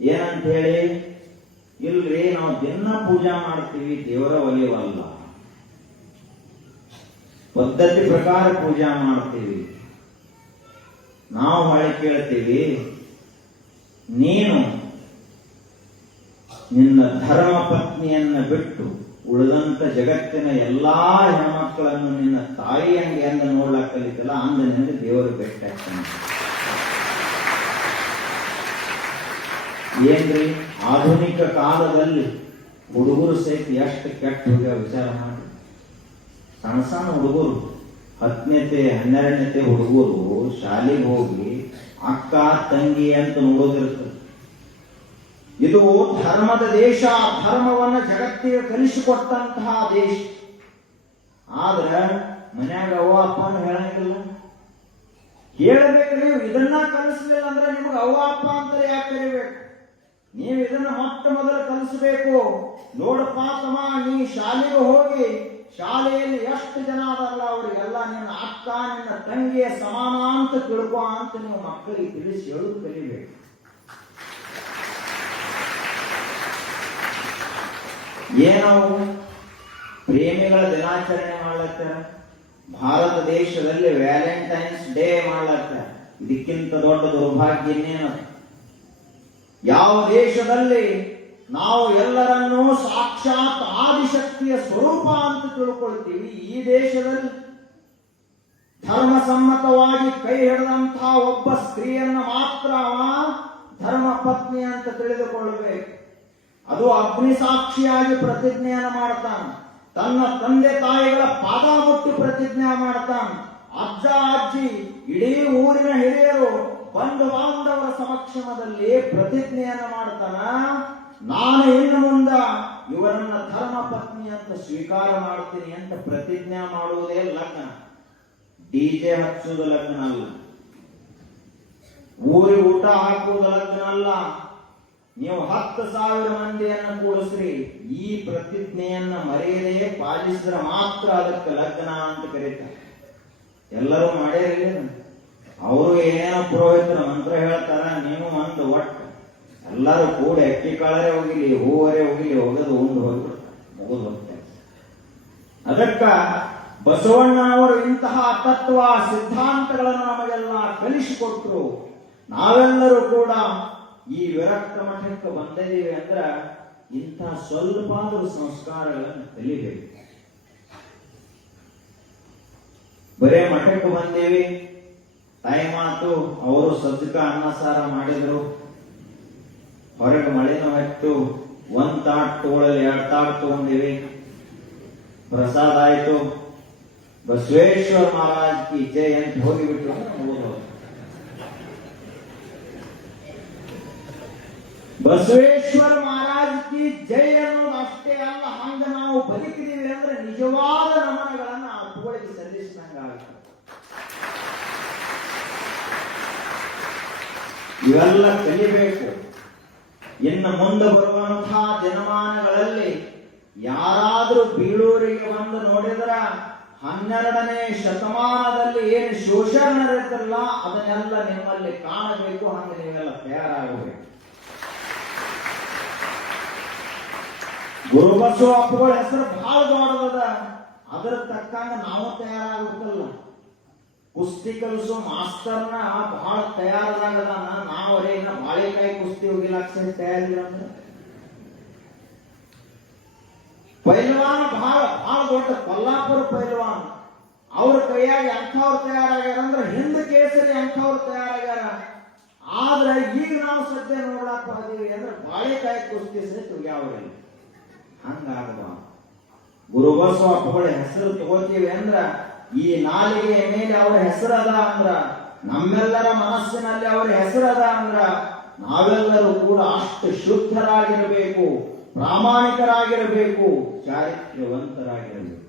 ಏನಂತ ಹೇಳಿ, ಇಲ್ರಿ ನಾವು ದಿನ ಪೂಜಾ ಮಾಡ್ತೀವಿ, ದೇವರ ಒಲಿಯವಲ್ಲ, ಪದ್ಧತಿ ಪ್ರಕಾರ ಪೂಜಾ ಮಾಡ್ತೀವಿ. ನಾವು ಹೊಳೆ ಕೇಳ್ತೀವಿ, ನೀನು ನಿನ್ನ ಧರ್ಮ ಪತ್ನಿಯನ್ನ ಬಿಟ್ಟು ಉಳಿದಂತ ಜಗತ್ತಿನ ಎಲ್ಲಾ ಹೆಣ್ಮಕ್ಕಳನ್ನು ನಿನ್ನ ತಾಯಿಯಂಗೆ ಎಂದು ನೋಡ್ಲಾಕ್ ಕಲಿತಲ್ಲ, ಅಂದ ನಿನಗೆ ದೇವರು ಬೆಟ್ಟಾಗ್ತಾನೆ. ಏನ್ರಿ ಆಧುನಿಕ ಕಾಲದಲ್ಲಿ ಹುಡುಗರು ಸಹಿತ ಎಷ್ಟು ಕೆಟ್ಟ ಹೋಗ್ಯ ವಿಚಾರ ಮಾಡಿ. ಸಣ್ಣ ಸಣ್ಣ ಹುಡುಗರು 10ನೇತೆ 12ನೇತೆ ಹುಡುಗರು ಶಾಲೆಗೆ ಹೋಗಿ ಅಕ್ಕ ತಂಗಿ ಅಂತ ನೋಡೋದಿರ್ತದೆ. ಇದು ಧರ್ಮದ ದೇಶ, ಧರ್ಮವನ್ನು ಜಗತ್ತಿಗೆ ಕಲಿಸಿಕೊಟ್ಟಂತಹ ದೇಶ. ಆದ್ರ ಮನ್ಯಾಗ ಅವ್ವ ಅಪ್ಪನ ಹೇಳಂಗಿಲ್ಲ. ಹೇಳ್ಬೇಕ್ರಿ, ಇದನ್ನ ಕಲಿಸ್ಲಿಲ್ಲ ಅಂದ್ರೆ ನಿಮ್ಗೆ ಅವ್ವ ಅಪ್ಪ ಅಂತ ಯಾಕೆ ಕರಿಬೇಕು? ನೀವು ಇದನ್ನ ಮೊಟ್ಟ ಮೊದಲು ಕಲಿಸಬೇಕು. ನೋಡಪ್ಪ ತಮ್ಮ, ನೀ ಶಾಲೆಗೆ ಹೋಗಿ ಶಾಲೆಯಲ್ಲಿ ಎಷ್ಟು ಜನ ಅದಲ್ಲ ಅವರಿಗೆಲ್ಲ ನಿನ್ನ ಅಕ್ಕ ನಿನ್ನ ತಂಗಿಯ ಸಮಾನ ಅಂತ ತಿಳ್ಕೊ ಅಂತ ನೀವು ಮಕ್ಕಳಿಗೆ ತಿಳಿಸಿ ಹೇಳುದು ಕಲಿಬೇಕು. ಏನವು ಪ್ರೇಮಿಗಳ ದಿನಾಚರಣೆ ಮಾಡ್ಲತ್ತಾರ, ಭಾರತ ದೇಶದಲ್ಲಿ ವ್ಯಾಲೆಂಟೈನ್ಸ್ ಡೇ ಮಾಡ್ಲತ್ತಾರ. ಇದಕ್ಕಿಂತ ದೊಡ್ಡ ದುರ್ಭಾಗ್ಯ ಇನ್ನೇನು? ಯಾವ ದೇಶದಲ್ಲಿ ನಾವು ಎಲ್ಲರನ್ನೂ ಸಾಕ್ಷಾತ್ ಆದಿಶಕ್ತಿಯ ಸ್ವರೂಪ ಅಂತ ತಿಳ್ಕೊಳ್ತೀವಿ, ಈ ದೇಶದಲ್ಲಿ ಧರ್ಮಸಮ್ಮತವಾಗಿ ಕೈ ಹಿಡಿದಂತಹ ಒಬ್ಬ ಸ್ತ್ರೀಯನ್ನ ಮಾತ್ರ ಅವ ಧರ್ಮ ಪತ್ನಿ ಅಂತ ತಿಳಿದುಕೊಳ್ಳಬೇಕು. ಅದು ಅಗ್ನಿ ಸಾಕ್ಷಿಯಾಗಿ ಪ್ರತಿಜ್ಞೆಯನ್ನು ಮಾಡ್ತಾನೆ. ತನ್ನ ತಂದೆ ತಾಯಿಗಳ ಪಾದ ಮುಟ್ಟಿ ಪ್ರತಿಜ್ಞೆ ಮಾಡ್ತಾನೆ. ಅಜ್ಜ ಅಜ್ಜಿ ಇಡೀ ಊರಿನ ಹಿರಿಯರು ಬಂಧು ಬಾಂಧವರ ಸಮಕ್ಷಮದಲ್ಲಿ ಪ್ರತಿಜ್ಞೆಯನ್ನು ಮಾಡ್ತಾನ. ನಾನು ಇನ್ನು ಮುಂದ ಇವರನ್ನ ಧರ್ಮ ಪತ್ನಿ ಅಂತ ಸ್ವೀಕಾರ ಮಾಡ್ತೀನಿ ಅಂತ ಪ್ರತಿಜ್ಞೆ ಮಾಡುವುದೇ ಲಗ್ನ. ಡಿಜೆ ಹಚ್ಚುವುದು ಲಗ್ನ ಅಲ್ಲ, ಊರಿಗೆ ಊಟ ಹಾಕುವುದು ಲಗ್ನ ಅಲ್ಲ. ನೀವು 10,000 ಮಂದಿಯನ್ನು ಕೂಡಿಸ್ರಿ, ಈ ಪ್ರತಿಜ್ಞೆಯನ್ನ ಮರೆಯದೇ ಪಾಲಿಸಿದ್ರೆ ಮಾತ್ರ ಅದಕ್ಕೆ ಲಗ್ನ ಅಂತ ಕರೀತಾರೆ. ಎಲ್ಲರೂ ಮಾಡ್ಯಾರಿಲ್ಲ, ಅವರು ಏನೇನೋ ಪುರೋಹಿತರ ಮಂತ್ರ ಹೇಳ್ತಾರ, ನೀವು ಒಂದು ಒಟ್ಟು ಎಲ್ಲರೂ ಕೂಡಿ ಅಕ್ಕಿ ಕಾಳರೆ ಹೋಗಿಲಿ, ಹೂವರೆ ಹೋಗಿಲಿ, ಹೋಗೋದು ಉಂಡು ಹೋಗ್ಬಿಡ್ತಾರೆ, ಮುಗಿದು ಹೋಗ್ತಾರೆ. ಅದಕ್ಕ ಬಸವಣ್ಣನವರು ಇಂತಹ ತತ್ವ ಸಿದ್ಧಾಂತಗಳನ್ನು ನಮಗೆಲ್ಲ ಕಲಿಸಿಕೊಟ್ರು. ನಾವೆಲ್ಲರೂ ಕೂಡ ಈ ವಿರಕ್ತ ಮಠಕ್ಕೆ ಬಂದಿದ್ದೀವಿ ಅಂದ್ರ ಇಂಥ ಸ್ವಲ್ಪಾದರೂ ಸಂಸ್ಕಾರಗಳನ್ನು ಕಲಿಬೇಕು. ಬರೇ ಮಠಕ್ಕೆ ಬಂದೇವಿ, ಟೈಮ್ ಆತು, ಅವರು ಸಜ್ಜಕ ಅನ್ನ ಸಾರ ಮಾಡಿದ್ರು, ಹೊರಗೆ ಮಳೆನೂ ಹತ್ತು, ಒಂದ್ ತಾಟ್ ತಗೊಳ್ಳಲಿ 2 ತಾಟ್ ತಗೊಂಡಿವಿ, ಪ್ರಸಾದ ಆಯ್ತು, ಬಸವೇಶ್ವರ ಮಹಾರಾಜ್ ಕಿ ಜೈ ಅಂತ ಹೋಗಿಬಿಟ್ಟು ಬಸವೇಶ್ವರ ಮಹಾರಾಜ್ ಕಿ ಜೈ ಅನ್ನೋದು ಅಷ್ಟೇ ಅಲ್ಲ, ಹಂಗ ನಾವು ಬದುಕಿದೀವಿ ಅಂದ್ರೆ ನಿಜವಾದ ನಮನಗಳನ್ನ ಅಪ್ಪಗಳಿಗೆ ಸಲ್ಲಿಸಿದಂಗಾಗುತ್ತೆ. ಇವೆಲ್ಲ ಕಲಿಬೇಕು. ಇನ್ನು ಮುಂದೆ ಬರುವಂತಹ ದಿನಮಾನಗಳಲ್ಲಿ ಯಾರಾದ್ರೂ ಬೀಳೂರಿಗೆ ಬಂದು ನೋಡಿದ್ರ 12ನೇ ಶತಮಾನದಲ್ಲಿ ಏನು ಶೋಷಣರಿದ್ರಲ್ಲ ಅದನ್ನೆಲ್ಲ ನಿಮ್ಮಲ್ಲಿ ಕಾಣಬೇಕು. ಹಂಗೆ ನೀವೆಲ್ಲ ತಯಾರಾಗಬೇಕು. ಗುರುಬಸವ ಅಪ್ಪಗಳ ಹೆಸರು ಬಹಳ ದೊಡ್ಡದ, ಅದರ ತಕ್ಕಂಗ ನಾವು ತಯಾರಾಗಬೇಕಲ್ಲ. ಕುಸ್ತಿ ಕಲಿಸೋ ಮಾಸ್ತರ್ನ ಬಹಳ ತಯಾರಾಗದಾನ, ನಾವರೇ ಇನ್ನ ಬಾಳೆಕಾಯಿ ಕುಸ್ತಿ ಹೋಗಿಲಾಕ್ಸ ತಯಾರಿಲ್ಲ ಅಂದ್ರೆ ಪೈಲ್ವಾನ ಬಹಳ ಬಹಳ ದೊಡ್ಡ ಕೊಲ್ಲಾಪುರ ಪೈಲ್ವಾನ್, ಅವ್ರ ಕೈಯಾಗ ಎಂಥವ್ರು ತಯಾರಾಗ್ಯಾರ ಅಂದ್ರೆ ಹಿಂದ ಕೇಸರಿ ಎಂಥವ್ರು ತಯಾರಾಗ್ಯಾರ. ಆದ್ರೆ ಈಗ ನಾವು ಸದ್ಯ ನೋಡ್ಲಾಕ ಹೋದೀವಿ ಅಂದ್ರೆ ಬಾಳೆಕಾಯಿ ಕುಸ್ತಿ ಸಹಿತ ಹೋಗ್ಯಾವ್ರಿ. ಹಂಗಾಗದ ಗುರುಬಸವ ಅಪ್ಪಗಳ ಹೆಸರು ತಗೋತೀವಿ ಅಂದ್ರ ಈ ನಾಲಿಗೆಯ ಮೇಲೆ ಅವರ ಹೆಸರದ ಅಂದ್ರ, ನಮ್ಮೆಲ್ಲರ ಮನಸ್ಸಿನಲ್ಲಿ ಅವರ ಹೆಸರದ ಅಂದ್ರ ನಾವೆಲ್ಲರೂ ಕೂಡ ಅಷ್ಟು ಶುದ್ಧರಾಗಿರಬೇಕು, ಪ್ರಾಮಾಣಿಕರಾಗಿರಬೇಕು, ಚಾರಿತ್ರ್ಯವಂತರಾಗಿರಬೇಕು.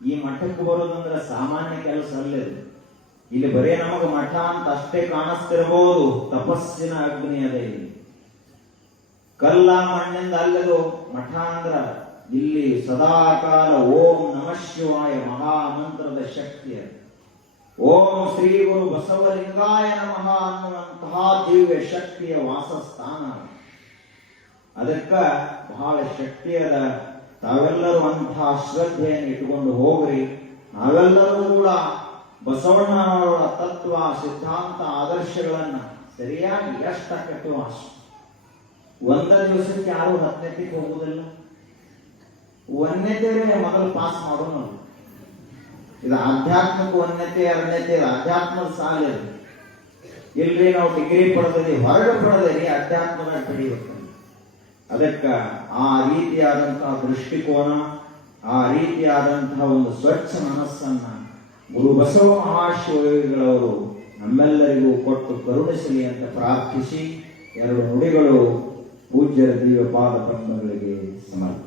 ಈ ಮಠಕ್ಕೆ ಬರೋದಂದ್ರೆ ಸಾಮಾನ್ಯ ಕೆಲಸ ಅಲ್ಲದು. ಇಲ್ಲಿ ಬರೇ ನಮಗ ಮಠ ಅಂತ ಅಷ್ಟೇ ಕಾಣಿಸ್ತಿರಬಹುದು, ತಪಸ್ಸಿನ ಅಗ್ನಿ ಅದೇ. ಕಲ್ಲ ಮಣ್ಣಿಂದ ಅಲ್ಲದು ಮಠ ಅಂದ್ರ ಇಲ್ಲಿ ಸದಾಕಾಲ ಓಂ ನಮಃ ಶಿವಾಯ ಮಹಾಮಂತ್ರದ ಶಕ್ತಿಯ, ಓಂ ಶ್ರೀ ಗುರು ಬಸವಲಿಂಗಾಯ ನಮಃ ಅನ್ನುವಂತಹ ದಿವ್ಯ ಶಕ್ತಿಯ ವಾಸಸ್ಥಾನ. ಅದಕ್ಕ ಬಹಳ ಶಕ್ತಿಯದ. ತಾವೆಲ್ಲರೂ ಅಂತಹ ಶ್ರದ್ಧೆಯನ್ನು ಇಟ್ಟುಕೊಂಡು ಹೋಗ್ರಿ. ನಾವೆಲ್ಲರೂ ಕೂಡ ಬಸವಣ್ಣನವರ ತತ್ವ ಸಿದ್ಧಾಂತ ಆದರ್ಶಗಳನ್ನ ಸರಿಯಾಗಿ ಎಷ್ಟಾಕತ್ತೋ ಅಷ್ಟು. ಒಂದ ದಿವಸಕ್ಕೆ ಯಾರು 10ನೇತಿಗೆ ಹೋಗುವುದಿಲ್ಲ. 1ನೇತೆ ಮೊದಲು ಪಾಸ್ ಮಾಡೋಣ. ಇದು ಆಧ್ಯಾತ್ಮಿಕ 1ನೇತೆ 2ನೇತೆ ಆಧ್ಯಾತ್ಮದ ಸಾಲ. ಇಲ್ರಿ ನಾವು ಡಿಗ್ರಿ ಪಡೆದಿ ಹೊರಗೆ ಪಡೆದಿ ಅಧ್ಯಾತ್ಮದ ಪಡೆಯಬೇಕು. ಅದಕ್ಕ ಆ ರೀತಿಯಾದಂತಹ ದೃಷ್ಟಿಕೋನ, ಆ ರೀತಿಯಾದಂತಹ ಒಂದು ಸ್ವಚ್ಛ ಮನಸ್ಸನ್ನ ಗುರು ಬಸವ ಮಹಾಶಿವಗಳವರು ನಮ್ಮೆಲ್ಲರಿಗೂ ಕೊಟ್ಟು ಕರುಣಿಸಲಿ ಅಂತ ಪ್ರಾರ್ಥಿಸಿ 2 ನುಡಿಗಳು ಪೂಜ್ಯರ ದಿವ್ಯ ಪಾದ ಪದ್ಮಗಳಿಗೆ ಸಮರ್ಪಣೆ.